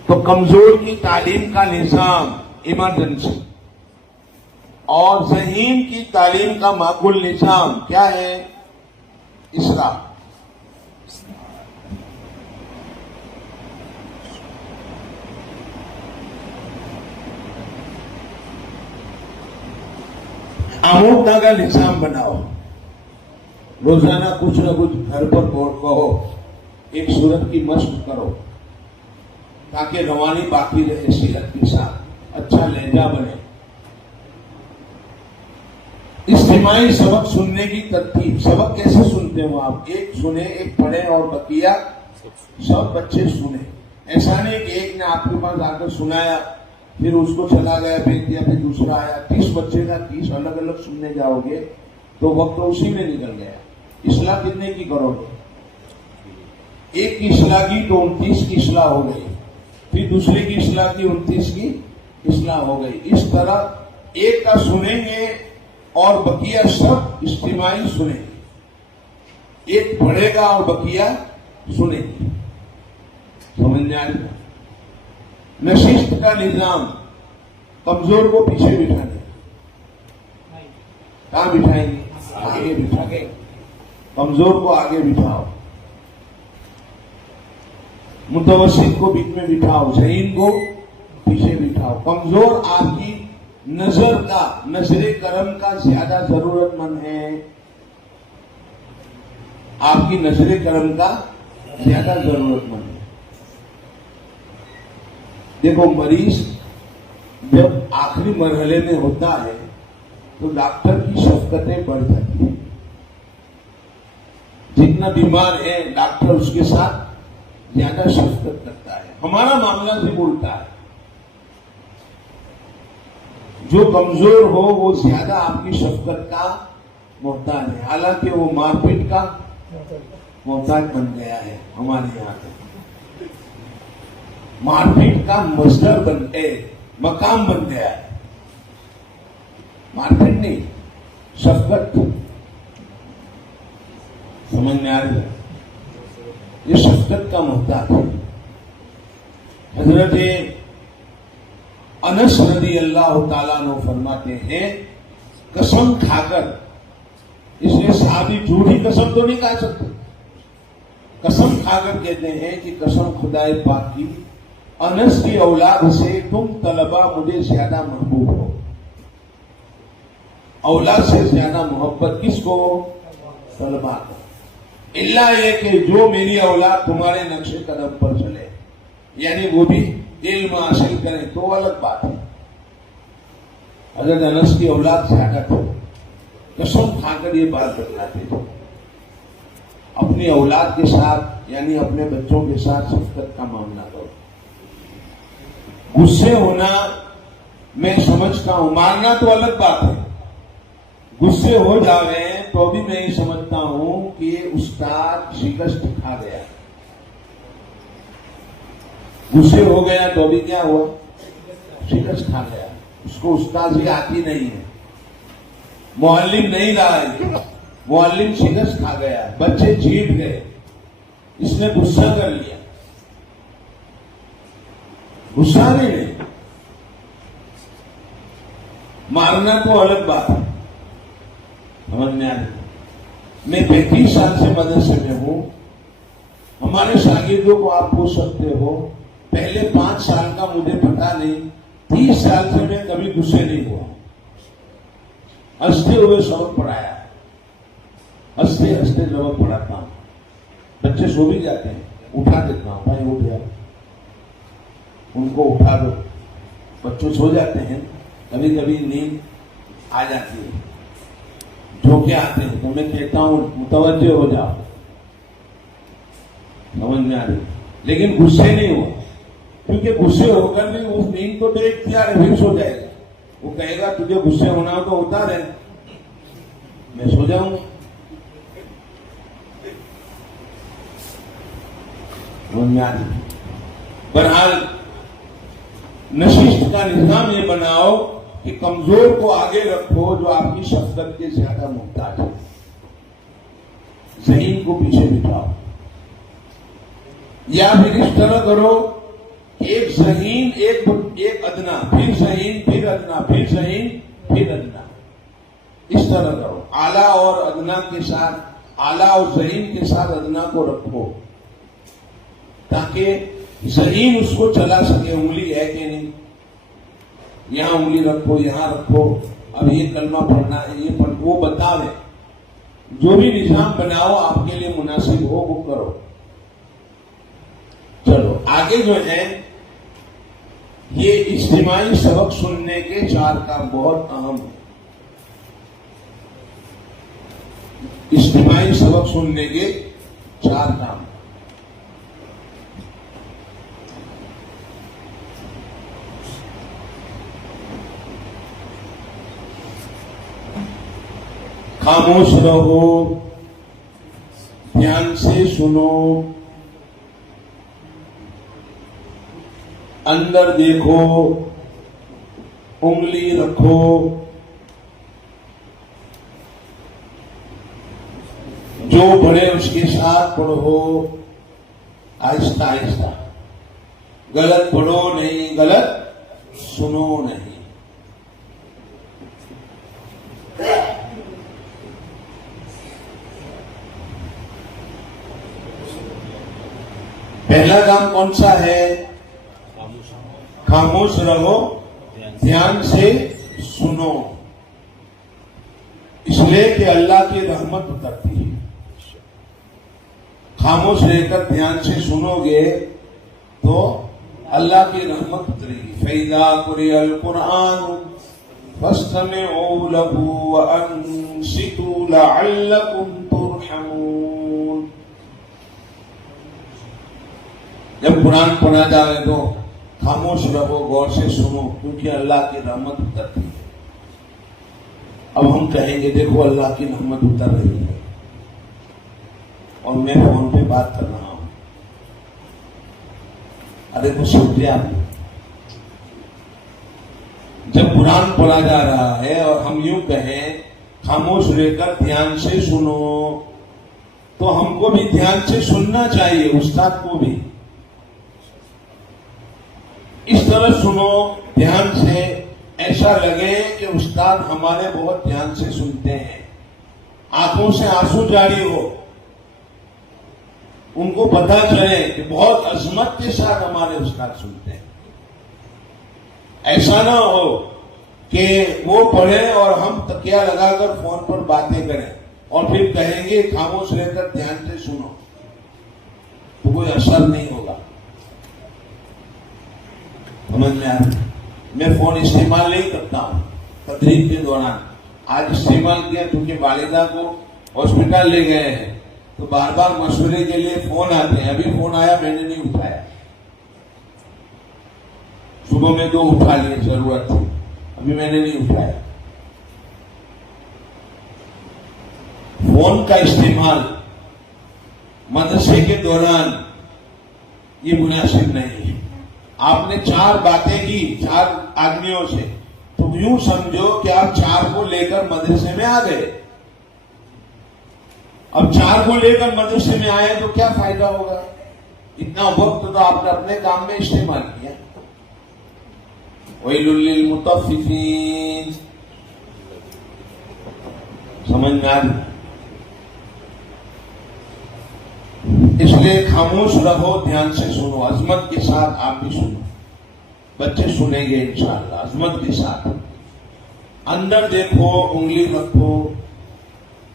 تو کمزور کی تعلیم کا نظام ایمرجنسی, اور ذہین کی تعلیم کا معقول نظام کیا ہے؟ اصلاح. آموزہ کا نظام بناؤ. روزانہ کچھ نہ کچھ گھر پر کہو, ایک سورت کی مشق کرو تاکہ روانی باقی رہے سیرت کے ساتھ, اچھا لہجہ بنے. اجتماعی سبق سننے کی ترتیب. سبق کیسے سنتے ہو آپ؟ ایک سنیں, ایک پڑھیں اور بقیہ سب بچے سنیں. ایسا نہیں کہ ایک نے آپ کے پاس آ کر سنایا, پھر اس کو چلا گیا, پھینک دیا, پھر دوسرا آیا. 30 بچے کا 30 الگ الگ سننے جاؤ گے تو وقت اسی میں نکل گیا. اصلاح کتنے کی کرو گے؟ ایک کی اصلاح کی تو 29 کی اصلاح ہو گئی, پھر دوسرے کی اصلاح کی 29 کی اصلاح ہو گئی. اس طرح ایک کا سنیں گے اور بقیہ سب اجتماعی سنیں گے. ایک پڑھے گا اور بقیہ سنیں گے. سمجھ میں آ رہی ہے؟ نشست کا نظام. کمزور کو پیچھے بٹھانے. کہاں بٹھائیں گے؟ آگے بٹھا کے. کمزور کو آگے بٹھاؤ, متوسط کو بیچ میں بٹھاؤ, ذہین کو پیچھے بٹھاؤ. کمزور آپ کی نظر کرم کا زیادہ ضرورت مند ہے. آپ کی نظر کرم کا زیادہ ضرورت مند ہے. دیکھو, مریض جب آخری مرحلے میں ہوتا ہے تو ڈاکٹر کی شفقتیں بڑھ جاتی ہیں. جتنا بیمار ہے ڈاکٹر اس کے ساتھ زیادہ شفقت کرتا ہے. ہمارا معاملہ سے الٹا ہے. جو کمزور ہو وہ زیادہ آپ کی شفقت کا محتاج ہے، حالانکہ وہ مار پیٹ کا محتاج بن گیا ہے۔ ہمارے یہاں پہ مار پیٹ کا مصدر مقام بن گیا ہے، مار پیٹ نہیں، شفقت۔ سمجھ میں آ رہی ہے؟ یہ شفقت کا محتاج ہے۔ حضرت انس رضی اللہ تعالیٰ عنہ فرماتے ہیں، قسم کھا کر، اس لیے صحابی جھوٹی قسم تو نہیں کھا سکتے، قسم کھا کر کہتے ہیں کہ قسم خدائے پاک کی، انس کی اولاد سے تم طلبہ مجھے زیادہ محبوب ہو۔ اولاد سے زیادہ محبت کس کو؟ طلبہ کو۔ اللہ یہ کہ جو میری اولاد تمہارے نقش قدم پر چلے، یعنی وہ بھی علم حاصل کریں تو الگ بات ہے۔ حضرت انس کی اولاد زیادہ تھے، قسم کھا کر یہ بات بتلاتے تھے، اپنی اولاد کے ساتھ یعنی اپنے بچوں کے ساتھ شفقت کا معاملہ کرو۔ غصے ہونا میں سمجھتا ہوں، مارنا تو الگ بات ہے، غصے ہو جاوے تو بھی میں یہ سمجھتا ہوں کہ استاد شکست کھا گیا۔ غصے ہو گیا تو بھی کیا ہوا؟ شکست کھا گیا۔ اس کو استاذی آتی نہیں ہے، معلم نہیں رہا ہے، معلم شکست کھا گیا، بچے جیت گئے، اس نے غصہ کر لیا۔ غصہ نہیں، مارنا تو الگ بات ہے۔ سمجھ میں آ رہی؟ میں 35 سال سے مدرسے میں ہوں، ہمارے شاگردوں کو آپ پوچھ سکتے ہو، پہلے 5 سال کا مجھے پتا نہیں، 30 سال سے میں کبھی غصے نہیں ہوا، ہنستے ہوئے سبق پڑھایا، ہنستے ہنستے سبق پڑھاتا ہوں۔ بچے سو بھی جاتے ہیں، اٹھا دیتا ہوں، بھائی اٹھ جاؤ، ان کو اٹھا دو۔ بچوں سو جاتے ہیں، کبھی کبھی نیند آ جاتی ہے، جھونکے آتے ہیں، تو میں کہتا ہوں متوجہ ہو جاؤ۔ سمجھ میں آ رہی؟ لیکن غصے نہیں ہوا، کیونکہ غصے ہو کر بھی اس نیند کو تو ایک اختیار ہے، سو جائے گا۔ وہ کہے گا تجھے غصے ہونا ہو تو ہوتا رہے، میں سو جاؤں گا۔ سمجھ میں آ رہی؟ بہرحال نشست کا نظام یہ بناؤ کہ کمزور کو آگے رکھو جو آپ کی شفقت کے زیادہ محتاج ہے، ذہین کو پیچھے بٹھاؤ، یا پھر اس طرح کرو کہ ایک ذہین ایک ادنا، پھر ذہین پھر ادنا، پھر ذہین پھر ادنا، اس طرح کرو۔ اعلیٰ اور ادنا کے ساتھ، اعلیٰ اور ذہین کے ساتھ ادنا کو رکھو، تاکہ ذہین اس کو چلا سکے، انگلی ہے کہ نہیں، یہاں انگلی رکھو، یہاں رکھو، اب یہ کلمہ پڑھنا ہے، یہ پڑھ، وہ بتاوے۔ جو بھی نظام بناؤ آپ کے لیے مناسب ہو وہ کرو۔ چلو آگے جو ہے یہ اجتماعی سبق سننے کے 4 کام بہت اہم ہے۔ اجتماعی سبق سننے کے 4 کام۔ خاموش رہو، دھیان سے سنو، اندر دیکھو، انگلی رکھو، جو پڑھے اس کے ساتھ پڑھو، آہستہ آہستہ، غلط پڑھو نہیں، غلط سنو نہیں۔ پہلا کام کون سا ہے؟ خاموش رہو، دھیان سے سنو، اس لیے کہ اللہ کی رحمت اترتی ہے۔ خاموش رہ کر دھیان سے سنو گے تو اللہ کی رحمت اترے گی۔ فَإِذَا قُرِئَ الْقُرْآنُ فَاسْتَمِعُوا لَهُ وَأَنصِتُوا لَعَلَّكُمْ تُرْحَمُونَ۔ جب قرآن پڑھا جائے تو خاموش رہو، غور سے سنو، کیونکہ اللہ کی رحمت اترتی ہے۔ اب ہم کہیں گے دیکھو اللہ کی رحمت اتر رہی ہے اور میں فون پہ بات کر رہا ہوں. ارے تو سنتے آپ جب قرآن پڑھا جا رہا ہے اور ہم یوں کہیں خاموش رہ کر دھیان سے سنو، تو ہم کو بھی دھیان سے سننا چاہیے، استاد کو بھی اس طرح سنو دھیان سے، ایسا لگے کہ استاد ہمارے بہت دھیان سے سنتے ہیں، آنکھوں سے آنسو جاری ہو، ان کو پتہ چلے کہ بہت عظمت کے ساتھ ہمارے استاد سنتے ہیں. ایسا نہ ہو کہ وہ پڑھے اور ہم تکیہ لگا کر فون پر باتیں کریں اور پھر کہیں گے خاموش رہ کر دھیان سے سنو، تو کوئی اثر نہیں ہوگا. سمجھ میں میں فون استعمال نہیں کرتا ہوں تقریب کے دوران. آج استعمال کیا کیونکہ والدہ کو ہاسپٹل لے گئے ہیں تو بار بار مشورے کے لیے فون آتے ہیں. ابھی فون آیا میں نے نہیں اٹھایا، صبح میں تو اٹھا لیے ضرورت تھی، ابھی میں نے نہیں اٹھایا. فون کا استعمال مدرسے کے دوران یہ مناسب نہیں ہے. آپ نے 4 باتیں کی 4 آدمیوں سے، تو یوں سمجھو کہ آپ 4 کو لے کر مدرسے میں آ گئے. اب 4 کو لے کر مدرسے میں آئے تو کیا فائدہ ہوگا؟ اتنا وقت تو آپ نے اپنے کام میں استعمال کیا. وَيْلٌ لِّلْمُطَفِّفِينَ. سمجھ میں آ رہی؟ اس لیے خاموش رہو، دھیان سے سنو، عظمت کے ساتھ آپ بھی سنو. بچے سنیں گے انشاءاللہ عظمت کے ساتھ. اندر دیکھو، انگلی رکھو،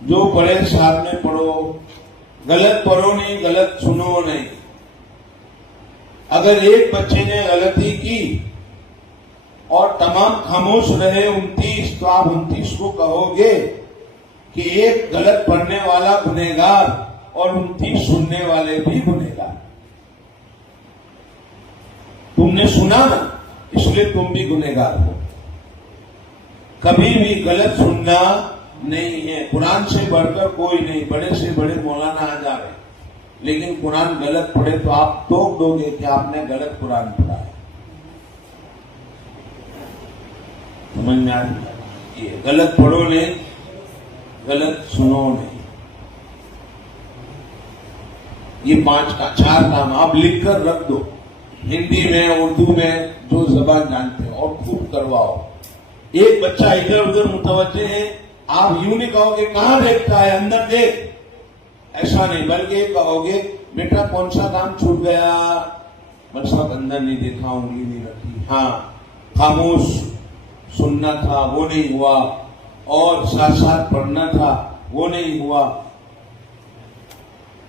جو پڑھے ساتھ میں پڑھو، غلط پڑھو نہیں، غلط سنو نہیں. اگر ایک بچے نے غلطی کی اور تمام خاموش رہے 29، تو آپ 29 کو کہو گے کہ ایک غلط پڑھنے والا گنہگار اور 29 سننے والے بھی گنہگار. تم نے سنا نا، اس لیے تم بھی گنہگار ہو. کبھی بھی غلط سننا نہیں ہے. قرآن سے بڑھ کر کوئی نہیں، بڑے سے بڑے مولانا آ جا رہے، لیکن قرآن غلط پڑھے تو آپ ٹوک دو گے کہ آپ نے غلط قرآن پڑھا ہے. سمجھ میں آ رہی ہے؟ غلط پڑھو نہیں، غلط سنو نہیں. یہ 4 کام آپ لکھ کر رکھ دو، ہندی میں، اردو میں، جو زبان جانتے ہو، اور خوب کرواؤ. ایک بچہ ادھر ادھر متوجہ ہے، آپ یوں نہیں کہو گے کہاں دیکھتا ہے، اندر دیکھ، ایسا نہیں، بلکہ کہو گے بیٹا کون سا کام چھوٹ گیا، بس اب اندر نہیں دیکھا، انگلی نہیں رکھی، ہاں خاموش سننا تھا وہ نہیں ہوا، اور ساتھ ساتھ پڑھنا تھا وہ نہیں ہوا،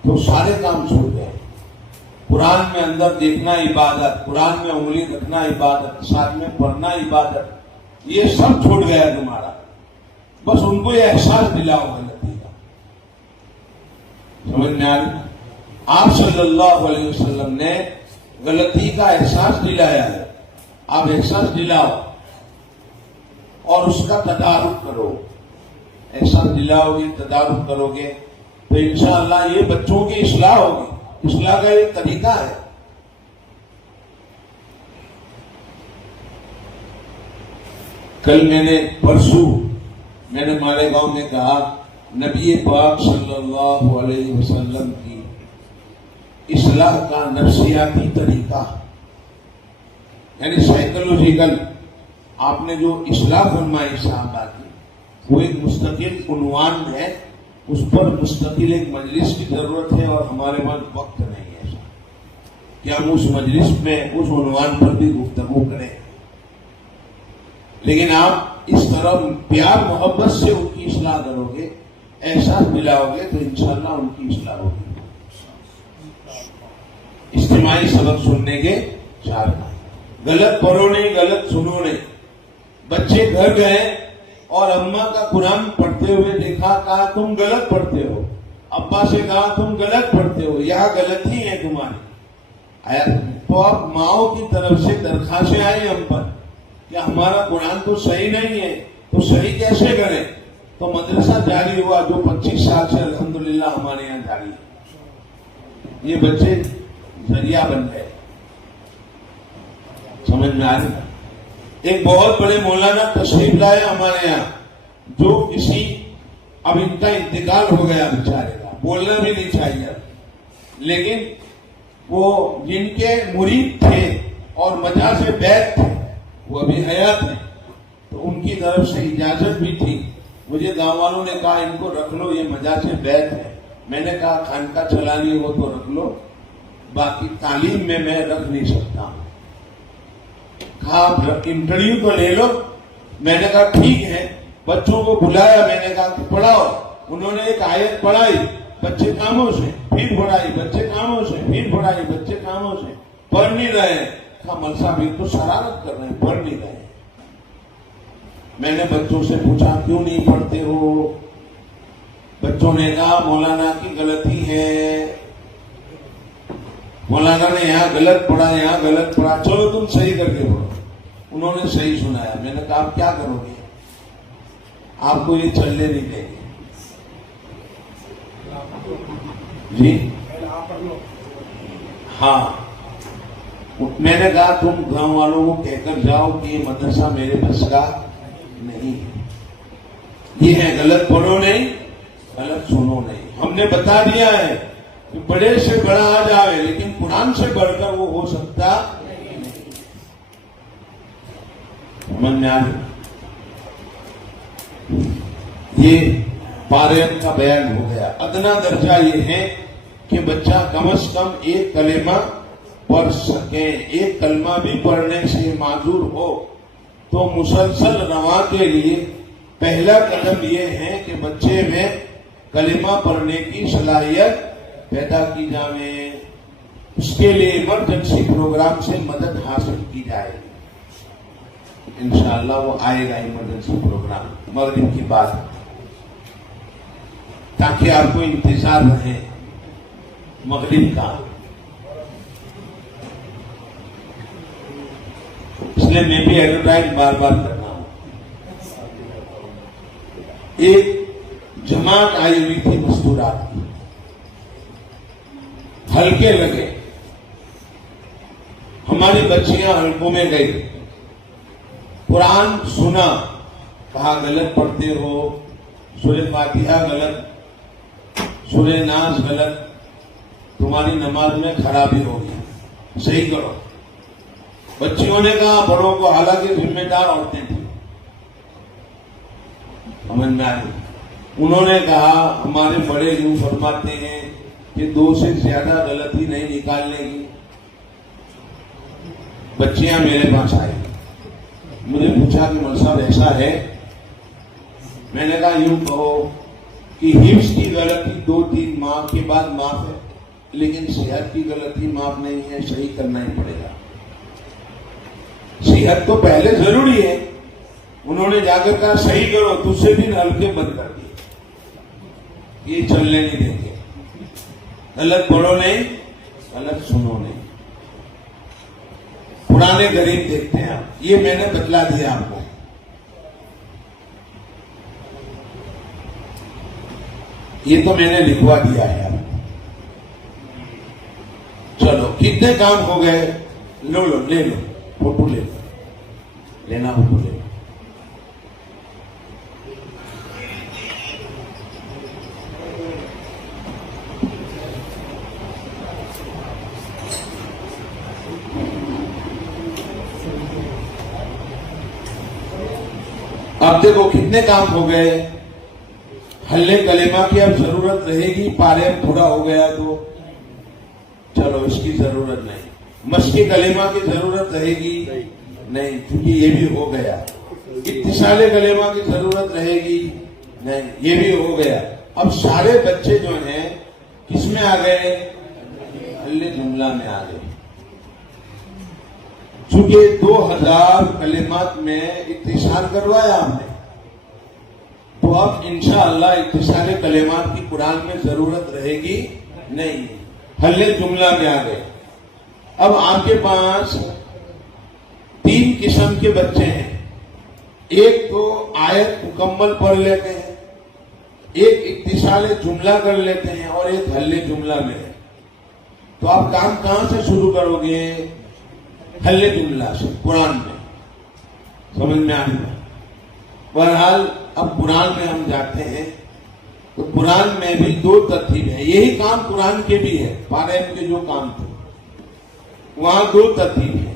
تو سارے کام چھوٹ گئے. قرآن میں اندر دیکھنا عبادت، قرآن میں انگلی رکھنا عبادت، ساتھ میں پڑھنا عبادت، یہ سب چھوٹ گیا تمہارا. بس ان کو یہ احساس دلاؤ غلطی کا. سمجھ میں آ رہی؟ آپ صلی اللہ علیہ وسلم نے غلطی کا احساس دلایا ہے. آپ احساس دلاؤ اور اس کا تدارک کرو. احساس دلاؤ گے، تدارک کرو گے تو انشاءاللہ یہ بچوں کی اصلاح ہوگی. اصلاح کا ایک طریقہ ہے. کل پرسوں میں نے مالیگاؤں میں کہا نبی پاک صلی اللہ علیہ وسلم کی اصلاح کا نفسیاتی طریقہ، یعنی سائیکولوجیکل، آپ نے جو اصلاح فرمائی صحابہ کی، وہ ایک مستقل عنوان ہے. اس پر مستقل ایک مجلس کی ضرورت ہے، اور ہمارے پاس وقت نہیں ہے ایسا کہ ہم اس مجلس میں اس عنوان پر بھی گفتگو کریں. لیکن آپ اس طرح پیار محبت سے ان کی اصلاح کرو گے، احساس دلاؤ گے، تو انشاءاللہ ان کی اصلاح ہوگی. اجتماعی سبق سننے کے 4 کام. غلط پڑھو نہیں، غلط سنو نہیں. بچے گھر گئے اور اماں کا قرآن پڑھتے ہوئے دیکھا، کہا تم غلط پڑھتے ہو. ابا سے کہا تم غلط پڑھتے ہو، یہاں غلطی ہے تمہاری. آیا تو اب ماؤں کی طرف سے درخواستیں آئی ہم پر کہ ہمارا قرآن تو صحیح نہیں ہے، تو صحیح کیسے کریں؟ تو مدرسہ جاری ہوا جو 25 سال سے الحمدللہ ہمارے یہاں جاری ہے. یہ بچے ذریعہ بن گئے. سمجھ میں آ رہا. ایک بہت بڑے مولانا تشریف لائے ہمارے یہاں جو کسی اب ان کا انتقال ہو گیا بیچارے کا, بولنا بھی نہیں چاہیے, لیکن وہ جن کے مرید تھے اور مجاز بیت تھے وہ ابھی حیات ہیں, تو ان کی طرف سے اجازت بھی تھی. مجھے گاؤں والوں نے کہا ان کو رکھ لو, یہ مجاز بیت ہے. میں نے کہا خانقاہ چلانی ہو تو رکھ لو, باقی تعلیم میں رکھ نہیں سکتا ہوں. کہا انٹرویو تو لے لو. میں نے کہا ٹھیک ہے. بچوں کو بلایا, میں نے کہا کہ پڑھاؤ. انہوں نے ایک آیت پڑھائی, بچے کاموں سے, پھر پڑھائی, بچے کاموں سے, پھر پڑھائی, بچے کاموں سے, پڑھ نہیں رہے. کہا مل صاحب یہ تو شرارت کر رہے ہیں, پڑھ نہیں رہے. میں نے بچوں سے پوچھا کیوں نہیں پڑھتے ہو؟ بچوں نے کہا مولانا کی غلطی ہے, مولانا نے یہاں غلط پڑھا, یہاں غلط پڑھا, چلو تم صحیح کر کے پڑھو. انہوں نے صحیح سنایا. میں نے کہا آپ کیا کرو گے؟ آپ کو یہ چلنے نہیں دیں گے. جی ہاں. میں نے کہا تم گاؤں والوں کو کہہ کر جاؤ کہ یہ مدرسہ میرے بس کا نہیں ہے, یہ ہے غلط پڑھو نہیں, غلط سنو نہیں. ہم نے بتا دیا ہے کہ بڑے سے بڑا آ جائے لیکن قرآن سے بڑھ کر وہ ہو سکتا نہیں. من میں آ یہ پارین کا بیان ہو گیا. ادنا درجہ یہ ہے کہ بچہ کم از کم ایک کلمہ پڑھ سکے. ایک کلمہ بھی پڑھنے سے معذور ہو تو مسلسل رواں کے لیے پہلا قدم یہ ہے کہ بچے میں کلمہ پڑھنے کی صلاحیت پیدا کی جائے. اس کے لیے ایمرجنسی پروگرام سے مدد حاصل کی جائے. انشاءاللہ وہ آئے گا ایمرجنسی پروگرام مغرب کی بات, تاکہ آپ کو انتظار رہے مغرب کا. اس لیے میں بھی ایڈورٹائز بار بار کر رہا ہوں. ایک جماعت آئی ہوئی تھی مستورات کی, ہلکے لگے. ہماری بچیاں حلقوں میں گئی, قرآن سنا, کہا غلط پڑھتے ہو, سورہ فاتحہ غلط, سورہ ناس غلط, تمہاری نماز میں خرابی ہوگی, صحیح کرو. بچیوں نے کہا بڑوں کو, حالانکہ ذمہ دار عورتیں تھیں, سمجھ میں آئی. انہوں نے کہا ہمارے بڑے یوں فرماتے ہیں کہ 2 سے زیادہ غلطی نہیں نکالنے کی. بچیاں میرے پاس آئی, مجھے پوچھا کہ مول صاحب ایسا ہے؟ میں نے کہا یوں کہو کہ حفظ کی غلطی 2-3 ماہ کے بعد معاف ہے, لیکن صحت کی غلطی معاف نہیں ہے, صحیح کرنا ہی پڑے گا. صحت تو پہلے ضروری ہے. انہوں نے جا کر کہا صحیح کرو, دوسرے دن ہلکے بند کر دیے, یہ چلنے نہیں دیں گے. غلط پڑھو نہیں, غلط سنو نہیں. پرانے غریب دیکھتے ہیں آپ, یہ میں نے بتلا دیا آپ کو. یہ تو میں نے لکھوا دیا ہے آپ کو. چلو کتنے کام ہو گئے, لو لے لو, فوٹو لے لو, لینا فوٹو لے لو. اب دیکھو کتنے کام ہو گئے. حل کلمہ کی اب ضرورت رہے گی, پارے تھوڑا ہو گیا تو چلو اس کی ضرورت نہیں. مشق کلمہ کی ضرورت رہے گی نہیں, کیونکہ یہ بھی ہو گیا. اتصال کلمہ کی ضرورت رہے گی نہیں, یہ بھی ہو گیا. اب سارے بچے جو ہیں کس میں آ گئے؟ حل جملہ میں آ گئے. چونکہ 2000 کلمات میں اتصال کروایا ہم نے, تو اب انشاءاللہ اتصال کلمات کی قرآن میں ضرورت رہے گی نہیں. حل جملہ میں آ گئے. اب آپ کے پاس 3 قسم کے بچے ہیں. ایک تو آیت مکمل پڑھ لیتے ہیں, ایک اتصال جملہ کر لیتے ہیں اور ایک حل جملہ میں ہے، تو آپ کام کہاں سے شروع کرو گے؟ حل جملہ سے، قرآن میں۔ سمجھ میں آ رہی؟ بہرحال اب قرآن میں ہم جاتے ہیں تو قرآن میں بھی دو ترتیب ہے، یہی کام قرآن کے بھی ہے، پارین کے جو کام تھے وہاں دو ترتیب ہے،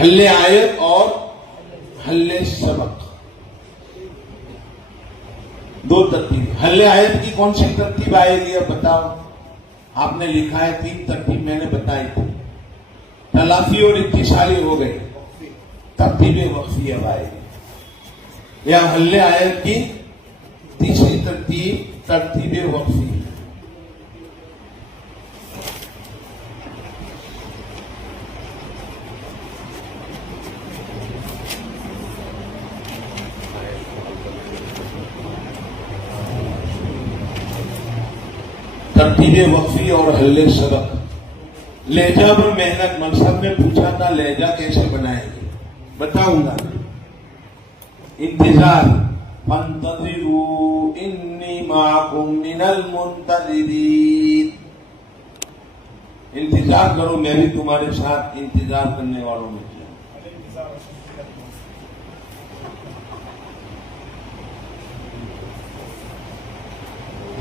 حل آیت اور حل سبق، دو ترتیب۔ حل آیت کی کون سی ترتیب آئے گی اب بتاؤ؟ آپ نے لکھا ہے 3 ترتیب، میں نے بتائی تھی، تلافی اور اتصالی ہو گئی، ترتیب وقفی اب آئے گی۔ یا حل آیت کی تیسری ترتیب ترتیب وقفی۔ ترتیب وقفی اور حل سبق۔ لہجہ پر محنت، مقصد میں پوچھا تھا لہجہ کیسے بنائیں گے، بتاؤں گا۔ انتظار، فانتظروا انی معکم من المنتظرین، انتظار کرو، میں بھی تمہارے ساتھ انتظار کرنے والوں میں کیا۔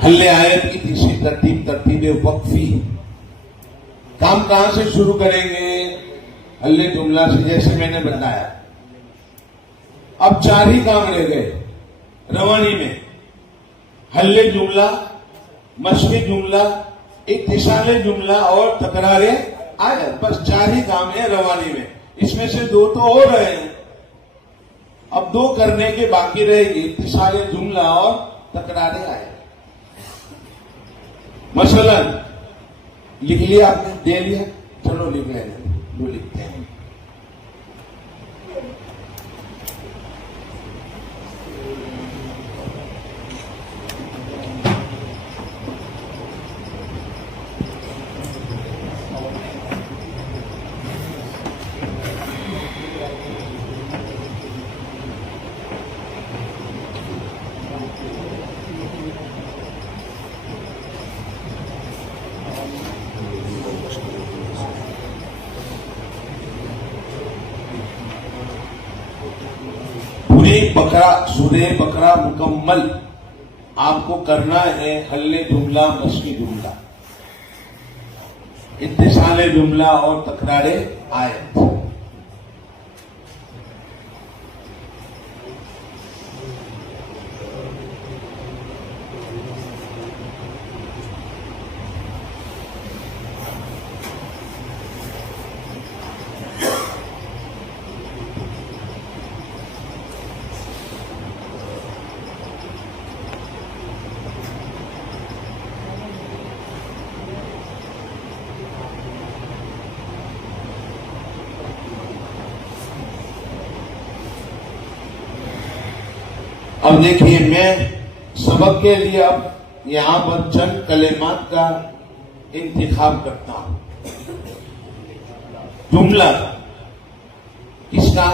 حل آیت کی تیسری ترتیب ترتیب وقفی۔ کام کہاں سے شروع کریں گے؟ حل جملہ سے، جیسے میں نے بتایا۔ اب 4 ہی کام رہ گئے روانی میں، حل جملہ، مشقی جملہ، اتصال جملہ اور تکرار آیت، بس 4 ہی کام ہیں روانی میں، اس میں سے 2 تو ہو رہے ہیں، اب 2 کرنے کے باقی رہے گی، اتصال جملہ اور تکرار آیت۔ مثلا لکھ لیا آپ نے، دے لیا، چلو لکھ لیں، جو لکھتے ہیں۔ سورہ بقرہ مکمل آپ کو کرنا ہے، حل جملہ، مشقی جملہ، اتصال جملہ اور تکرار آیت۔ اب دیکھیے، میں سبق کے لیے اب یہاں پر چند کلمات کا انتخاب کرتا ہوں۔ جملہ کس کا؟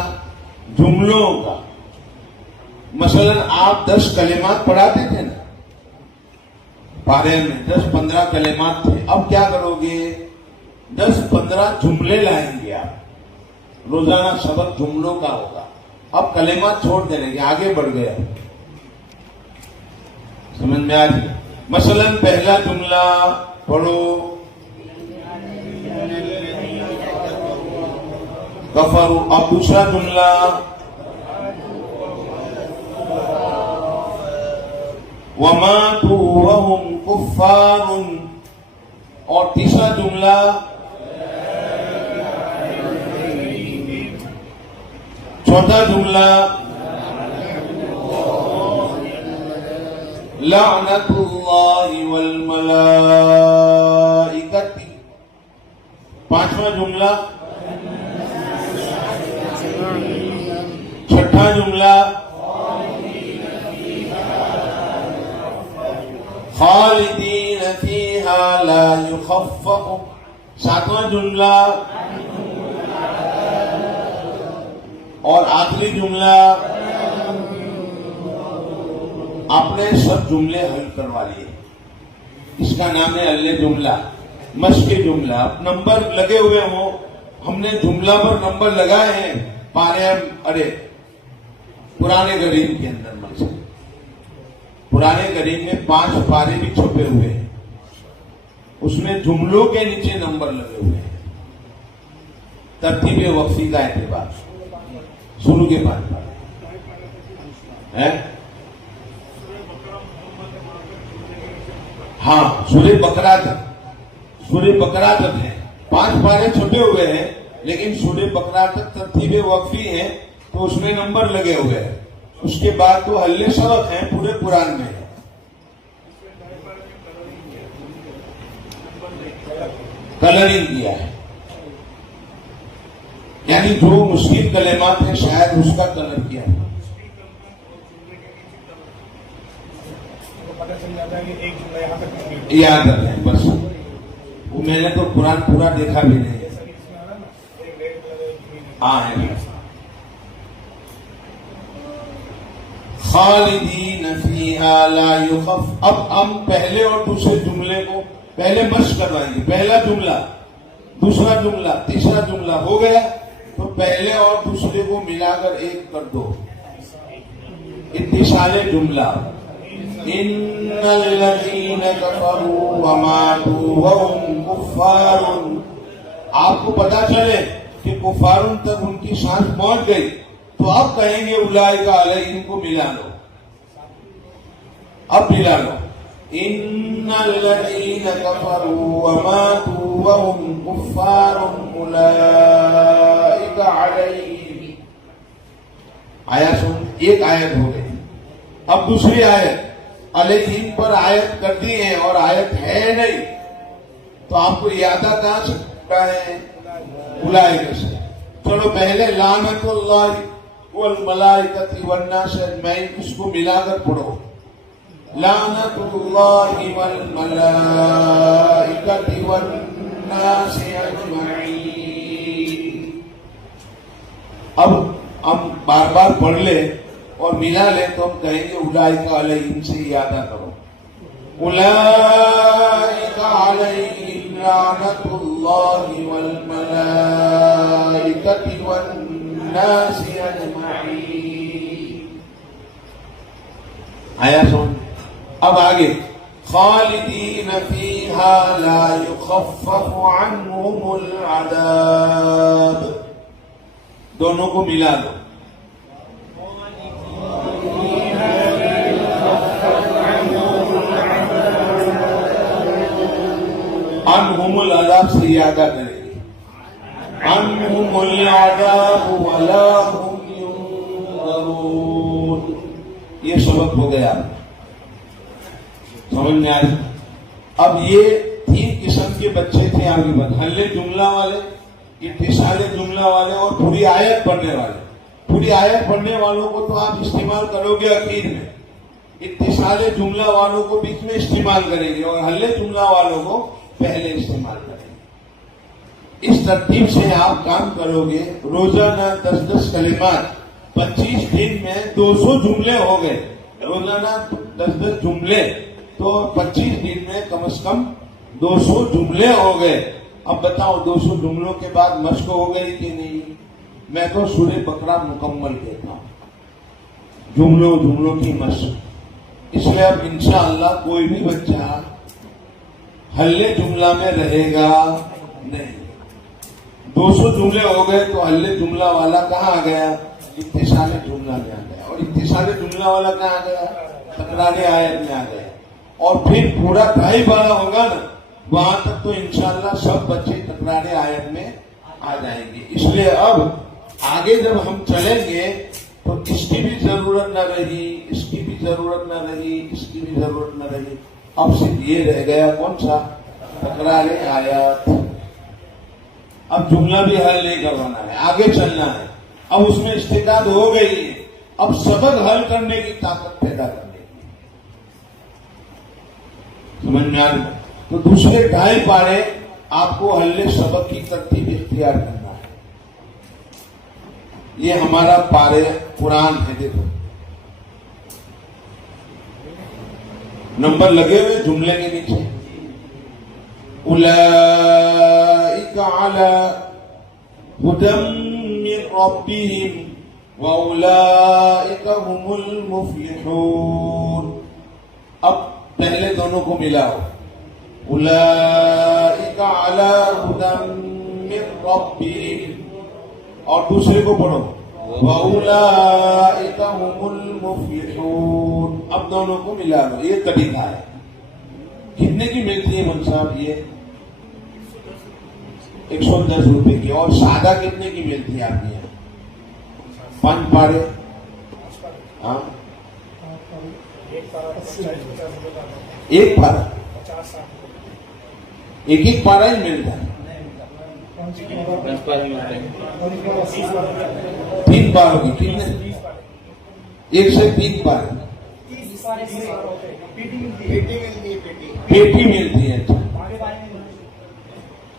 جملوں کا۔ مثلا آپ 10 کلمات پڑھاتے تھے نا پارے میں، 10-15 کلمات تھے، اب کیا کرو گے؟ 10-15 جملے لائیں گے آپ، روزانہ سبق جملوں کا ہوگا، اب کلمات چھوڑ دیں گے، آگے بڑھ گیا، سمجھ میں آ رہی؟ مثلا پہلا جملہ پڑھو، کفروا، اب دوسرا جملہ وماتوا وهم کفار، اور تیسرا جملہ چوتھا جملہ لعنت اللہ والملائکۃ، پانچواں جملہ، چھٹا جملہ خالدین فیہا لا یخفف، ساتواں جملہ اور آخری جملہ آپ نے سب جملے حل کروا لیے. اس کا نام ہے حل جملہ، مشق جملہ. اب نمبر لگے ہوئے ہوں، ہم نے جملہ پر نمبر لگائے ہیں پارے پرانے گرین کے اندر. پرانے گرین میں 5 پارے بھی چھپے ہوئے ہیں، اس میں جملوں کے نیچے نمبر لگے ہوئے ہیں. ترتیب وقفی کا اعتبار شروع کے بعد ہے. ہاں، سورہ بقرہ تک ہے. 5 پارے چھپے ہوئے ہیں لیکن سورہ بقرہ تک ترتیب وقفی ہے تو اس میں نمبر لگے ہوئے ہیں. اس کے بعد تو حل سبق ہیں پورے قرآن میں. کلرنگ کیا ہے، یعنی جو مشکل کلمات ہیں شاید اس کا کلر کیا ہے. یاد رکھیں بس. وہ میں نے تو قرآن پورا دیکھا بھی نہیں. ہاں ہے. خالدین فیہا لا یخف. اب ہم پہلے اور دوسرے جملے کو پہلے مشق کروائیں گے. پہلا جملہ، دوسرا جملہ، تیسرا جملہ ہو گیا تو پہلے اور دوسرے کو ملا کر ایک کر دو. اتصال جملہ. ان الذین کفروا وماتوا وهم کفار. آپ کو پتا چلے کہ کفاروں تک ان کی سانس پہنچ گئی تو اب کہیں گے اولئک علیہم کو ملا لو. اب ملا لو. ان الذین کفروا وماتوا وهم کفار اولئک علیہم. آیا سن، ایک آیت ہو گئی. اب دوسری آیت علیہم پر آیت کر دی ہے اور آیت ہے نہیں تو آپ کو یاد کہاں سے ہے؟ اولئک سے. چلو پہلے لعنت اللہ والملائکۃ والناس اجمعین، اس کو ملا کر پڑھو. لعنت اللہ والملائکۃ والناس اجمعین. اب ہم بار بار پڑھ لیں اور ملا لیں تو ہم کہیں گے اولئک علیہم سے یادہ کرو. اولئک علیہم لعنت اللہ والملائکۃ والناس اجمعین. آیا سن. اب آگے خالدین فیہا لا یخفف عنہم العذاب. دونوں کو ملا دو. عنہم العذاب سے یادہ کریں گے. عنہم العذاب ولا هم ينظرون. یہ سبق ہو گیا، سمجھ میں آئی. اب یہ 3 قسم کے بچے تھے آگے بڑھ. حل جملہ والے، اتصال جملہ والے اور پوری آیت پڑھنے والے. پوری آیت پڑھنے والوں کو تو آپ استعمال کرو گے اخیر میں، اتصال جملہ والوں کو بیچ میں استعمال کریں گے اور حل جملہ والوں کو پہلے استعمال کریں گے. اس ترتیب سے آپ کام کرو گے. روزانہ 10 کلمات، 25 دن میں 200 جملے ہو گئے. روزانہ 10 جملے تو 25 دن میں کم از کم 200 جملے ہو گئے. اب بتاؤ 200 جملوں کے بعد مشق ہو گئی کہ نہیں؟ میں تو سورہ بقرہ مکمل کہتا ہوں. جملوں کی مشق. اس لیے اب انشاءاللہ کوئی بھی بچہ حل جملہ میں رہے گا نہیں. 200 جملے ہو گئے تو حل جملہ والا کہاں آ گیا؟ اتصال جملہ میں آ گیا. اور اتصال جملہ والا کہاں آ گیا؟ تکرار آیت میں آ گیا. اور پھر پورا 2.5 پارہ ہوگا نا، وہاں تک تو انشاءاللہ سب بچے تکرار آیت میں آ جائیں گے. اس لیے اب آگے جب ہم چلیں گے تو اس کی بھی ضرورت نہ رہی، اس کی بھی ضرورت نہ رہی، اس کی بھی ضرورت نہ رہی. اب صرف یہ رہ گیا کون سا؟ تکرار آیات. اب جملہ بھی حل نہیں کروانا ہے، آگے چلنا ہے. اب اس میں استعداد ہو گئی ہے، اب سبق حل کرنے کی طاقت پیدا کرنے کی. سمجھ میں آ رہی؟ تو دوسرے 2.5 پارے آپ کو حل سبق کی ترتیب اختیار کرنا ہے. یہ ہمارا پارے قرآن ہے. دیکھو نمبر لگے ہوئے جملے کے نیچے. اولئک علی ہدی من ربہم واولئک هم المفلحون. اب پہلے دونوں کو ملاؤ. اولئک علی ہدی من ربہم اور دوسرے کو پڑھو وَأُولَئِكَ هُمُ الْمُفْلِحُونَ. اب دونوں کو ملا لو. یہ طریقہ ہے. کتنے کی ملتی ہے من صاحب؟ یہ 110 روپے کی. اور سادہ کتنے کی ملتی ہے آپ کے یہاں؟ 5 پارے. ہاں ایک پارا, ایک پارا ہی ملتا ہے. 3 پاروں کی کتنے؟ 1 سے 3 پارے. پیٹی ملتی ہے.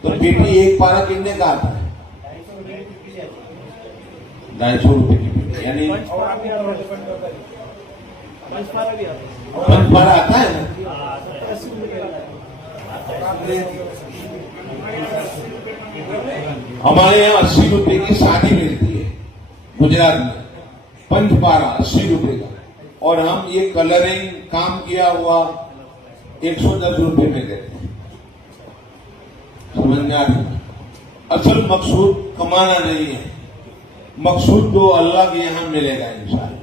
تو پیٹی ایک پارا کتنے کا آتا ہے؟ 250 روپے کی پیٹی. یعنی 5 پارا آتا ہے نا. ہمارے یہاں 80 روپے کی سادی ملتی ہے گجرات میں. 5 پارا 80 روپے کا. اور ہم یہ کلرنگ کام کیا ہوا 110 روپے میں دیتے ہیں. سمجھ میں آ رہی؟ اصل مقصود کمانا نہیں ہے. مقصود تو اللہ کے یہاں ملے گا انشاءاللہ.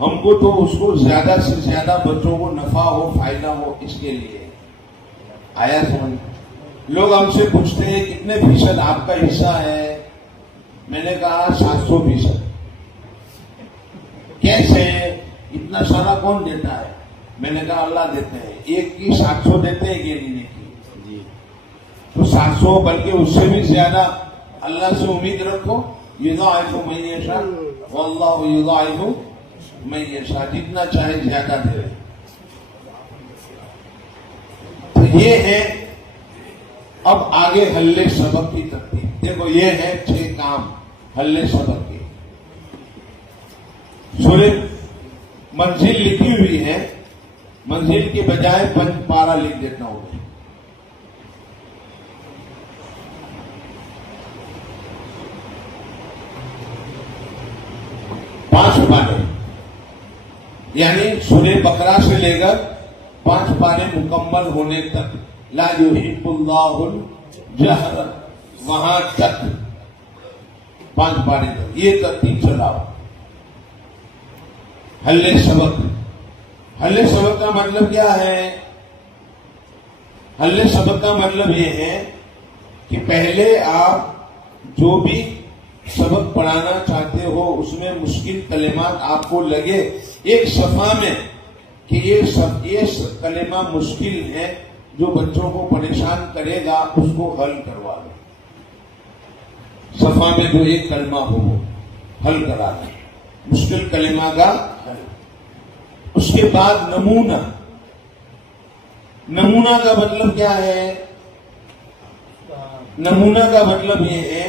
ہم کو تو اس کو زیادہ سے زیادہ بچوں کو نفع ہو, فائدہ ہو, اس کے لیے. آیا سمجھ؟ لوگ ہم سے پوچھتے ہیں کتنے فیصد آپ کا حصہ ہے؟ میں نے کہا 700%. کیسے؟ اتنا سارا کون دیتا ہے؟ میں نے کہا اللہ دیتے ہیں. ایک کی 700 دیتے ہیں یہ لینے کی. تو 700 بلکہ اس سے بھی زیادہ اللہ سے امید رکھو. یضاعف من یشاء واللہ یضاعف من یشاء. جتنا چاہے زیادہ دے. تو یہ ہے. اب آگے حل سبق کی ترتیب دیکھو. یہ ہے 6 کام حل سبق کے. سورہ منزل لکھی ہوئی ہے. منزل کے بجائے 5 پارا لکھ دیتا ہوں. 5 پارے یعنی سورہ بقرہ سے لے کر 5 پارے مکمل ہونے تک. لا یحب اللہ الجہر وہاں تک 5 پارے تک. یہ ترتیب چلاؤ. حل سبق. حل سبق کا مطلب کیا ہے؟ حل سبق کا مطلب یہ ہے کہ پہلے آپ جو بھی سبق پڑھانا چاہتے ہو اس میں مشکل کلمات آپ کو لگے ایک صفحہ میں کہ یہ کلمہ مشکل ہے جو بچوں کو پریشان کرے گا, اس کو حل کروا دیں. صفحہ میں جو ایک کلمہ ہو حل کرا دیں. مشکل کلمہ کا حل. اس کے بعد نمونہ. نمونہ کا مطلب کیا ہے؟ نمونہ کا مطلب یہ ہے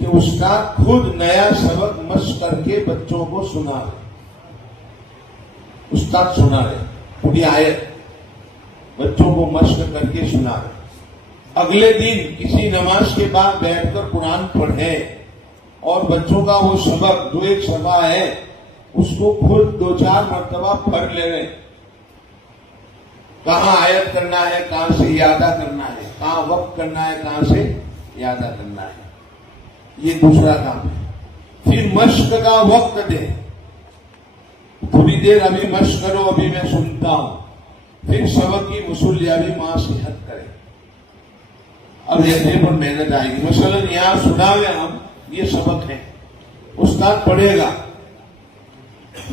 کہ استاد خود نیا سبق مشق کر کے بچوں کو سنا رہے. استاد سنا رہے پوری آیت بچوں کو مشق کر کے سنا رہے. اگلے دن کسی نماز کے بعد بیٹھ کر قرآن پڑھے اور بچوں کا وہ سبق جو ایک صفحہ ہے اس کو خود 2-4 مرتبہ پڑھ لے رہے. کہاں آیت کرنا ہے, کہاں سے یادہ کرنا ہے, کہاں وقت کرنا ہے, کہاں سے یادہ کرنا ہے. یہ دوسرا کام ہے. پھر مشق کا وقت دے. تھوڑی دیر ابھی مشق کرو, ابھی میں سنتا ہوں. پھر سبق کی وصولیابی ماں صحت کرے. اب ایسے پر محنت آئے گی. مثلا یہاں سنا ہوئے ہم یہ سبق ہے, استاد پڑھے گا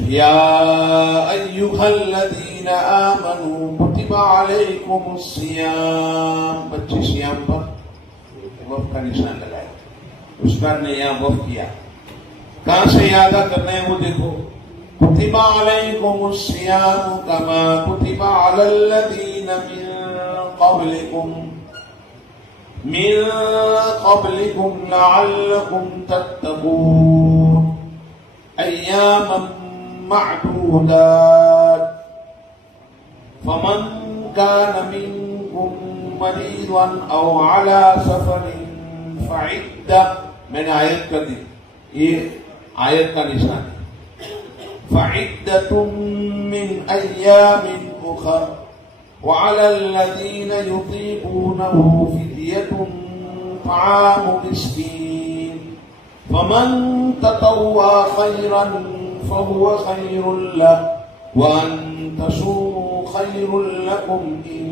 یا ایھا الذین آمنوا کتب علیکم الصیام. بچے سیام پر وقت کا نشان لگائے. استاد نے یہاں وقت کیا. کہاں سے یادہ کرنا ہے وہ دیکھو. کتب علیکم الصیام کما کتب علی الذین من قبلکم لعلکم تتقون ایاما معدودات. فمن كان منكم مريضا او على سفر فعدة، میں نے آیت کر دی، یہ آیت کا نشان ہے، فعدة من ایام اخر وعلى الذين يطيقونه فدية طعام مسكين فمن تطوع خيرا فهو خير له وأن تصوموا خير لكم إن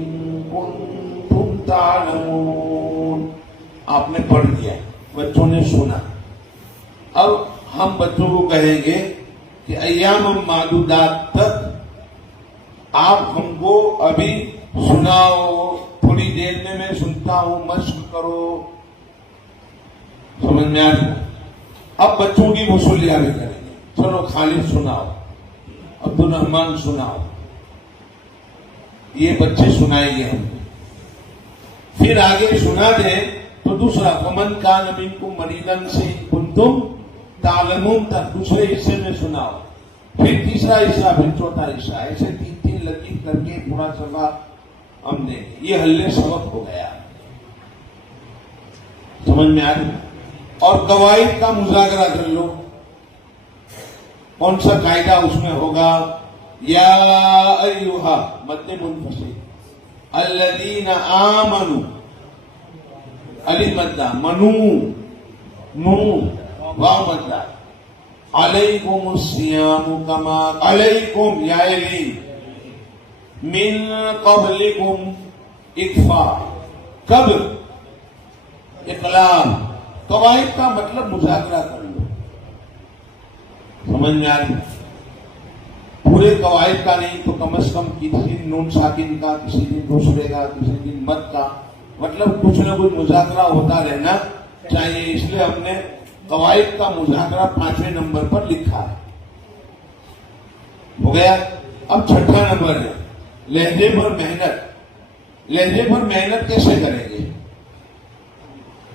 كنتم تعلمون۔ آپ نے پڑھ دیا، بچوں نے سنا، اب ہم بچوں کو کہیں گے کہ ایام معدودات تک آپ ہم کو ابھی سناؤ، تھوڑی دیر میں سنتا ہوں، مشق کرو، سمجھ میں آ رہی؟ اب بچوں کی وصولیابی کریں گے، چلو خالد سناؤ، عبد الرحمان سناؤ، یہ بچے سنائیں گے ہم کو، پھر آگے سنا دیں تو دوسرا فمن کان منکم مریضا سے کنتم تعلمون تک دوسرے حصے میں سناؤ، پھر تیسرا حصہ، پھر چوتھا حصہ، ایسے تین تین لکیر کر کے پورا سبق ہم نے، یہ حلے سبق ہو گیا، سمجھ میں آ رہی؟ اور قواعد کا مذاکرہ کر لو، کون سا قاعدہ اس میں ہوگا؟ یا ایھا مد منفصل الذین آمنوا، علی مدہ، منو نو واو مدہ، علیکم الصیام کما علیکم یا علی من قبلکم اکفا، قبل اقلام، قواعد کا مطلب مذاکرہ کر لو، سمجھ میں آ رہی؟ پورے قواعد کا نہیں تو کم از کم کسی دن نون ساکن کا، کسی دن دوسرے کا، کسی دن مد کا، مطلب کچھ نہ کچھ مذاکرہ ہوتا رہنا چاہیے، اس لیے ہم نے قواعد کا مذاکرہ 5ویں نمبر پر لکھا ہے، ہو گیا۔ اب 6واں نمبر ہے لہجے پر محنت۔ لہجے پر محنت کیسے کریں گے؟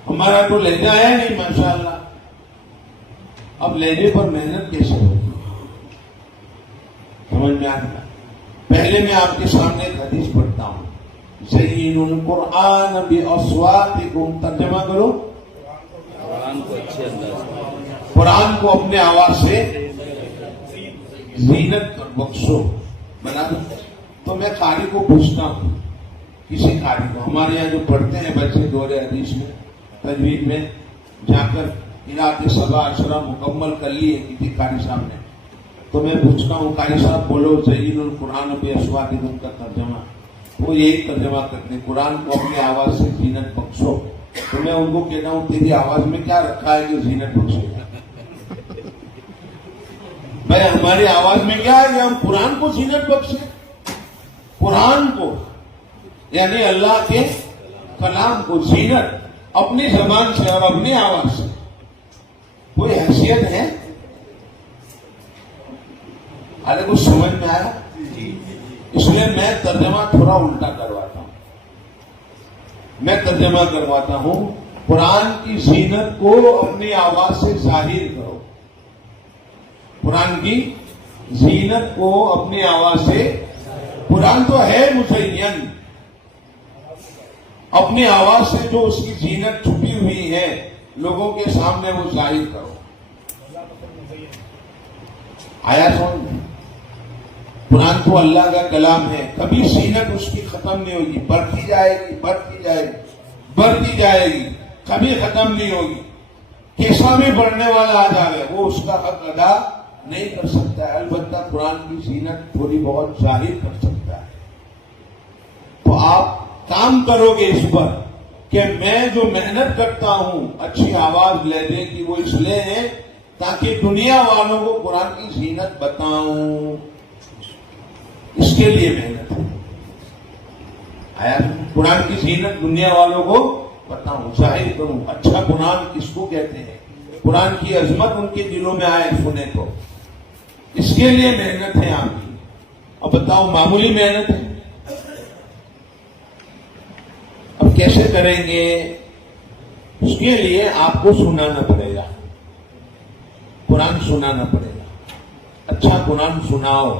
ہمارا تو لہجہ ہے نہیں ماشاءاللہ، اب لہجے پر محنت کیسے ہوگی؟ سمجھ میں آتا؟ پہلے میں آپ کے سامنے ایک حدیث پڑھتا ہوں، زینوا القرآن باصواتکم، ترجمہ کرو، قرآن کو اپنے آواز سے زینت بخشو، بنا دو۔ تو میں قاری کو پوچھتا ہوں، کسی قاری کو، ہمارے یہاں جو پڑھتے ہیں بچے دورے حدیث میں، تجوید میں جا کر قرأت 7 عشرہ مکمل کر لیے کسی قاری صاحب نے، تو میں پوچھتا ہوں قاری صاحب بولو زینوا القرآن باصواتکم کا ترجمہ، وہ یہی ترجمہ کرتے ہیں، قرآن کو اپنی آواز سے زینت بخشو۔ تو میں ان کو کہتا ہوں تیری آواز میں کیا رکھا ہے جو زینت بخشے گا؟ بھائی ہماری آواز میں کیا ہے کہ ہم قرآن کو زینت بخشے؟ قرآن کو یعنی اللہ کے کلام کو زینت اپنی زبان سے اور اپنی آواز سے، کوئی حیثیت ہے؟ ارے کچھ سمجھ میں آیا؟ اس لیے میں ترجمہ تھوڑا الٹا کرواتا ہوں، میں ترجمہ کرواتا ہوں قرآن کی زینت کو اپنی آواز سے ظاہر کرو، قرآن کی زینت کو اپنی آواز سے، قرآن تو ہے مزین، اپنی آواز سے جو اس کی زینت چھپی ہوئی ہے لوگوں کے سامنے وہ ظاہر کرو۔ آیا سمجھ؟ قرآن تو اللہ کا کلام ہے، کبھی زینت اس کی ختم نہیں ہوگی، بڑھتی جائے گی، بڑھتی جائے گی، بڑھتی جائے گی، کبھی ختم نہیں ہوگی۔ کیسا بھی بڑھنے والا آ جائے وہ اس کا حق ادا نہیں کر سکتا ہے، البتہ قرآن کی زینت تھوڑی بہت ظاہر کر سکتا ہے۔ تو آپ کام کرو گے اس پر کہ میں جو محنت کرتا ہوں اچھی آواز لہجے کی، وہ اس لیے ہے تاکہ دنیا والوں کو قرآن کی زینت بتاؤں، اس کے لیے محنت ہے۔ آیا قرآن کی زینت دنیا والوں کو بتاؤں، ظاہر کروں، اچھا قرآن کس کو کہتے ہیں، قرآن کی عظمت ان کے دلوں میں آئے سنے تو، اس کے لیے محنت ہے آپ کی۔ اب بتاؤ معمولی محنت ہے؟ اب کیسے کریں گے؟ اس کے لیے آپ کو سنانا پڑے گا، قرآن سنانا پڑے گا، اچھا قرآن سناؤ۔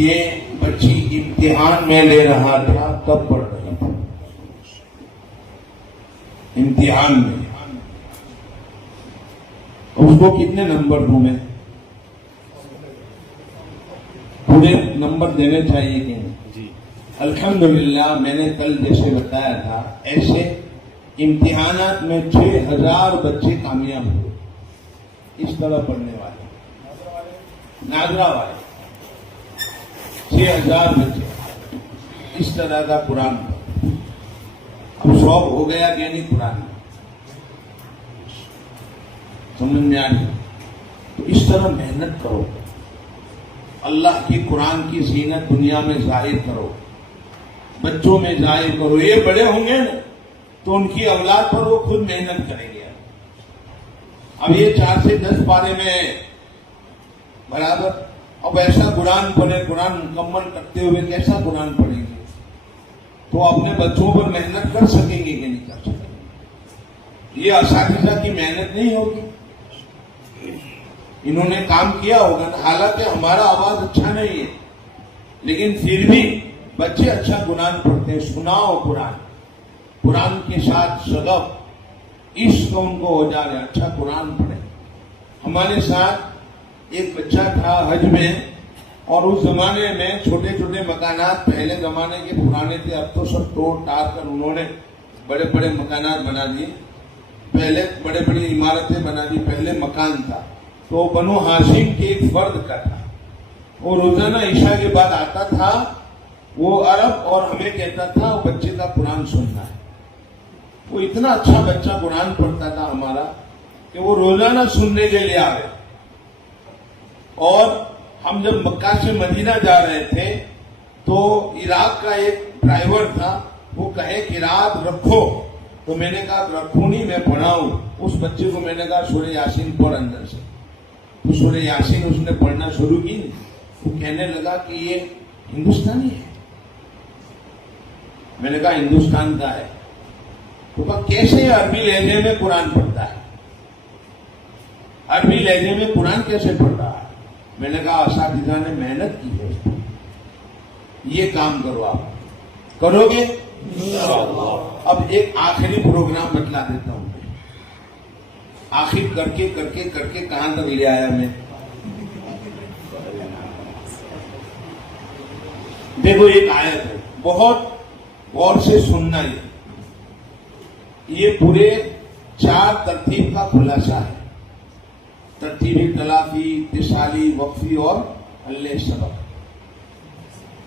یہ بچی امتحان میں لے رہا تھا تب پڑھ رہی تھی، امتحان میں. اس کو کتنے نمبر دوں میں؟ پورے نمبر دینے چاہیے کہ نہیں؟ الحمدللہ میں نے کل جیسے بتایا تھا ایسے امتحانات میں 6000 بچے کامیاب ہوئے اس طرح پڑھنے والے، ناظرہ والے 6000 بچے اس طرح کا قرآن. اب شوق ہو گیا کہ نہیں قرآن سمجھ میں آ گئی؟ تو اس طرح محنت کرو، اللہ کی قرآن کی زینت دنیا میں ظاہر کرو، بچوں میں ظاہر کرو. یہ بڑے ہوں گے نا تو ان کی اولاد پر وہ خود محنت کریں گے. اب یہ 4 سے 10 پارے میں برابر، اب ایسا قرآن پڑھے، قرآن مکمل کرتے ہوئے کیسا قرآن پڑھیں گے؟ تو اپنے بچوں پر محنت کر سکیں گے کہ نہیں کر سکیں گے؟ یہ اساتذہ کی محنت نہیں ہوگی. انہوں نے کام کیا ہوگا نا. حالانکہ ہمارا آواز اچھا نہیں ہے لیکن پھر بھی بچے اچھا قرآن پڑھتے ہیں. سناؤ قرآن، قرآن کے ساتھ شغف عشق ان کو ہو جا رہا، اچھا قرآن پڑھے. ہمارے ساتھ ایک بچہ تھا حج میں، اور اس زمانے میں چھوٹے چھوٹے مکانات پہلے زمانے کے پرانے تھے، اب تو سب توڑ ٹاڑ کر انہوں نے بڑے بڑے مکانات بنا دیے. پہلے بڑے بڑی عمارتیں بنا دی، پہلے مکان تھا. تو بنو ہاشم کے ایک فرد کا تھا، وہ روزانہ عشاء کے بعد آتا تھا، وہ عرب، اور ہمیں کہتا تھا وہ بچے کا قرآن سننا ہے. وہ اتنا اچھا بچہ قرآن پڑھتا تھا ہمارا کہ وہ روزانہ سننے کے لیے آئے. اور ہم جب مکہ سے مدینہ جا رہے تھے تو عراق کا ایک ڈرائیور تھا، وہ کہے کہ رات رکھو، تو میں نے کہا رکھوں نہیں، میں پڑھاؤں. اس بچے کو میں نے کہا سورہ یاسین پڑھ اندر سے. تو سورہ یاسین اس نے پڑھنا شروع کی. وہ کہنے لگا کہ یہ ہندوستانی ہے. میں نے کہا ہندوستان کا ہے. تو کہا کیسے عربی لہجے میں قرآن پڑھتا ہے؟ عربی لہجے میں قرآن کیسے پڑھ رہا ہے؟ میں نے کہا اساتذہ نے محنت کی ہے. یہ کام کرو، آپ کرو گے. اب ایک آخری پروگرام بتلا دیتا ہوں. آخر کر کے کہاں تک لے آیا میں؟ دیکھو ایک آیت ہے، بہت غور سے سننا. یہ پورے 4 ترتیب کا خلاصہ ہے. ترتیبی، تلافی، اتصالی، وقفی اور اللہ سبق.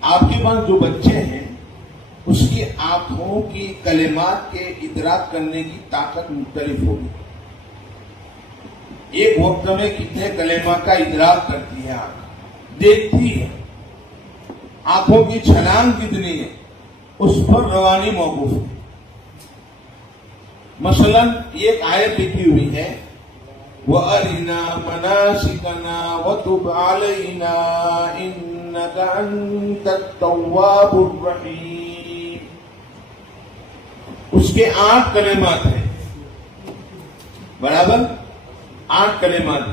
آپ کے پاس جو بچے ہیں اس کی آنکھوں کی کلمات کے ادراک کرنے کی طاقت مختلف ہوگی. ایک وقت میں کتنے کلمات کا ادراک کرتی ہے آنکھ، دیکھتی ہے. آنکھوں کی چھلانگ کتنی ہے اس پر روانی موقوف ہے. مثلا ایک آیت لکھی ہوئی ہے وَأَرِنَا مَنَاسِكَنَا وَتُبْ عَلَيْنَا إِنَّكَ أَنْتَ التَّوَّابُ الرَّحِيمُ. اس کے 8 کلمات ہیں، برابر 8 کلمات.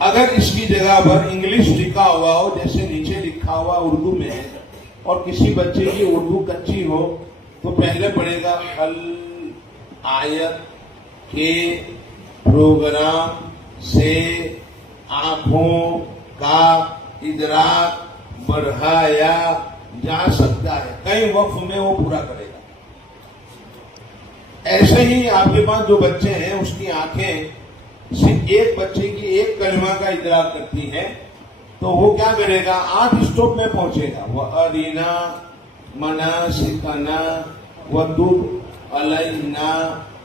اگر اس کی جگہ پر انگلش لکھا ہوا ہو جیسے نیچے لکھا ہوا اردو میں ہے، اور کسی بچے کی اردو کچی ہو تو پہلے پڑھے گا حل آیت کے پروگرام سے آنکھوں کا ادراک بڑھایا جا سکتا ہے. کئی وقت میں وہ پورا کرے گا. ایسے ہی آپ کے پاس جو بچے ہیں اس کی آنکھیں صرف ایک بچے کی ایک کلمہ کا ادراک کرتی ہے تو وہ کیا کرے گا؟ 8 اسٹاپ میں پہنچے گا. وَأَرِنَا مَنَاسِكَنَا وَتُبْ عَلَيْنَا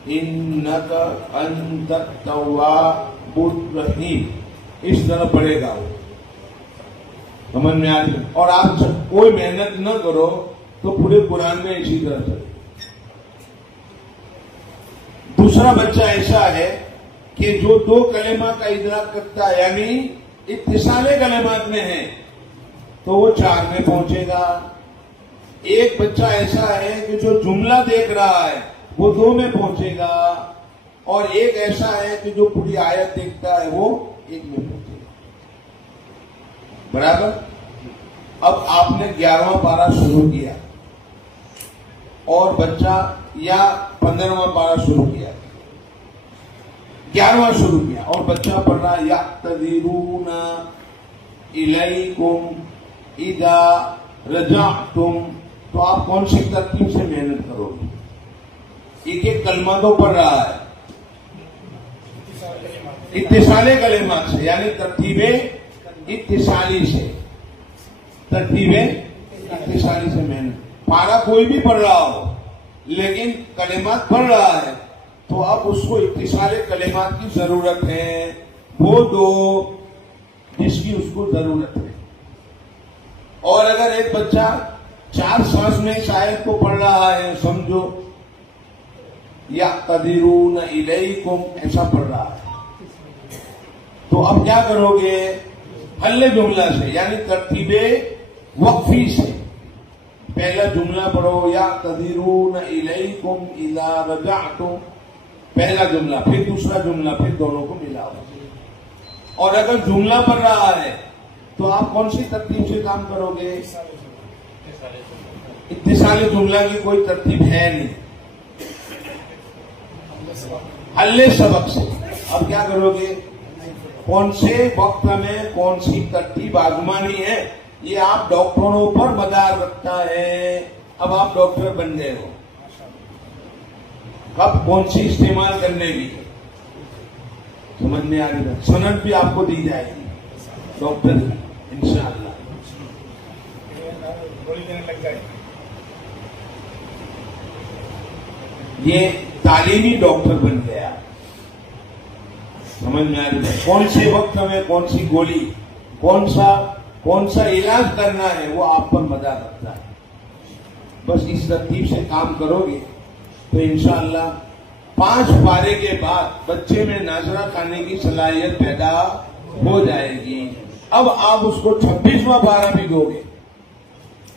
إِنَّكَ أَنْتَ التَّوَّابُ الرَّحِيمُ. اس طرح پڑھے گا وہ. سمجھ میں آ گئی؟ اور آپ کوئی محنت نہ کرو تو پورے قرآن میں اسی طرح چلے. دوسرا بچہ ایسا ہے کہ جو 2 کلمہ کا ادراک کرتا ہے، یعنی اتصال کلمات میں ہے، تو وہ 4 میں پہنچے گا. ایک بچہ ایسا ہے کہ جو جملہ دیکھ رہا ہے وہ 2 میں پہنچے گا، اور ایک ایسا ہے کہ جو پوری آیت دیکھتا ہے وہ 1 میں پہنچے گا. برابر. اب آپ نے 11واں پارہ شروع کیا اور بچہ یا 15واں پارہ شروع کیا، 11واں شروع کیا اور بچہ پڑھ رہا یعتذرون الیکم اذا رجعتم، تو آپ کون سی ترتیب سے محنت کرو گے؟ ایک ایک کلمہ تو پڑھ رہا ہے اتصال کلمات سے، یعنی ترتیب اتصالی سے، ترتیب اتصالی سے محنت۔ پارہ کوئی بھی پڑھ رہا ہو لیکن کلمات پڑھ رہا ہے تو اب اس کو اتصال کلمات کی ضرورت ہے، وہ دو جس کی اس کو ضرورت ہے۔ اور اگر ایک بچہ 4 سانس میں اس آیت کو پڑھ رہا ہے، سمجھو یعتذرون الیکم ایسا پڑھ رہا ہے، تو اب کیا کرو گے؟ حل جملہ سے، یعنی ترتیب وقفی سے، پہلا جملہ پڑھو یعتذرون الیکم اذا رجعتم، پہلا جملہ، پھر دوسرا جملہ، پھر دونوں کو ملاؤ۔ اور اگر جملہ پڑھ رہا ہے تو آپ کون سی ترتیب سے کام کرو گے؟ اتصال جملہ کی کوئی ترتیب ہے نہیں، حل سبق سے۔ اب کیا کرو گے؟ کون سے وقت میں کون سی ترتیب آزمانی ہے، یہ آپ ڈاکٹروں پر مدار رکھتا ہے۔ اب آپ ڈاکٹر بن گئے ہو، کب کون سی استعمال کرنے کی سمجھ میں آ رہی ہے، سند بھی آپ کو دی جائے گی ڈاکٹر انشاءاللہ۔ یہ تعلیمی ڈاکٹر بن گیا، سمجھ میں آ رہی ہے، کون سے وقت میں کون سی گولی، کون سا علاج کرنا ہے وہ آپ پر مدار رکھتا ہے۔ بس اس ترتیب سے کام کرو گے تو انشاءاللہ 5 پارے کے بعد بچے میں ناظرہ کھانے کی صلاحیت پیدا ہو جائے گی۔ اب آپ اس کو 26واں پارہ بھی دو گے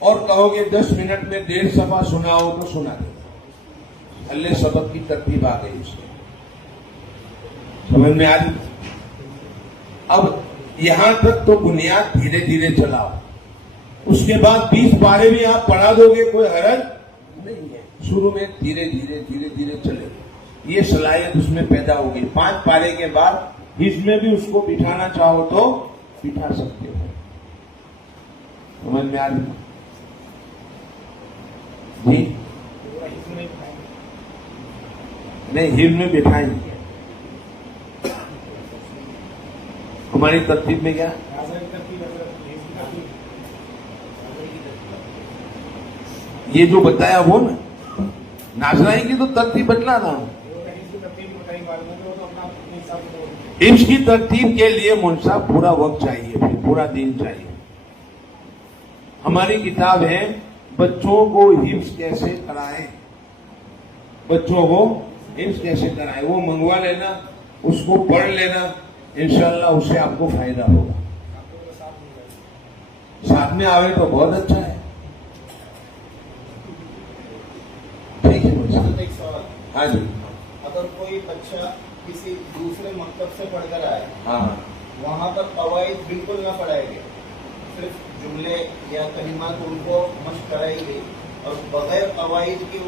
اور کہو گے 10 منٹ میں 1.5 صفحہ سناؤ تو سنا دے گا۔ اللہ سبق کی ترتیب آ گئی اس میں، سمجھ میں آ رہی؟ اب یہاں تک تو بنیاد دھیرے دھیرے چلاؤ، اس کے بعد 20 پارے بھی آپ پڑھا دو گے، کوئی حرج نہیں ہے۔ شروع میں دھیرے دھیرے چلے، یہ صلاحیت اس میں پیدا ہوگی۔ 5 پارے کے بعد حفظ میں بھی اس کو بٹھانا چاہو تو بٹھا سکتے ہو، سمجھ میں آ رہی؟ جی نہیں، حفظ میں بٹھائیں گے۔ ہماری ترتیب میں کیا یہ جو بتایا وہ نا ناظرائن کی تو ترتیب بتلا رہا ہوں۔ حفظ کی ترتیب کے لیے منصف پورا وقت چاہیے، پھر پورا دن چاہیے۔ ہماری کتاب ہے بچوں کو حفظ کیسے کرائیں، بچوں کو حفظ کیسے کرائیں، وہ منگوا لینا، اس کو پڑھ لینا، انشاءاللہ اس سے آپ کو فائدہ ہوگا۔ ساتھ میں آوے تو بہت اچھا ہے۔ ٹھیک ہے ایک سوال، ہاں جی، اگر کوئی بچہ کسی دوسرے مکتب سے پڑھ کر آئے، ہاں وہاں پر قواعد بالکل نہ پڑھائے گئے، صرف جملے یا کلمات ان کو مشق کرائی گئی اور بغیر قواعد کی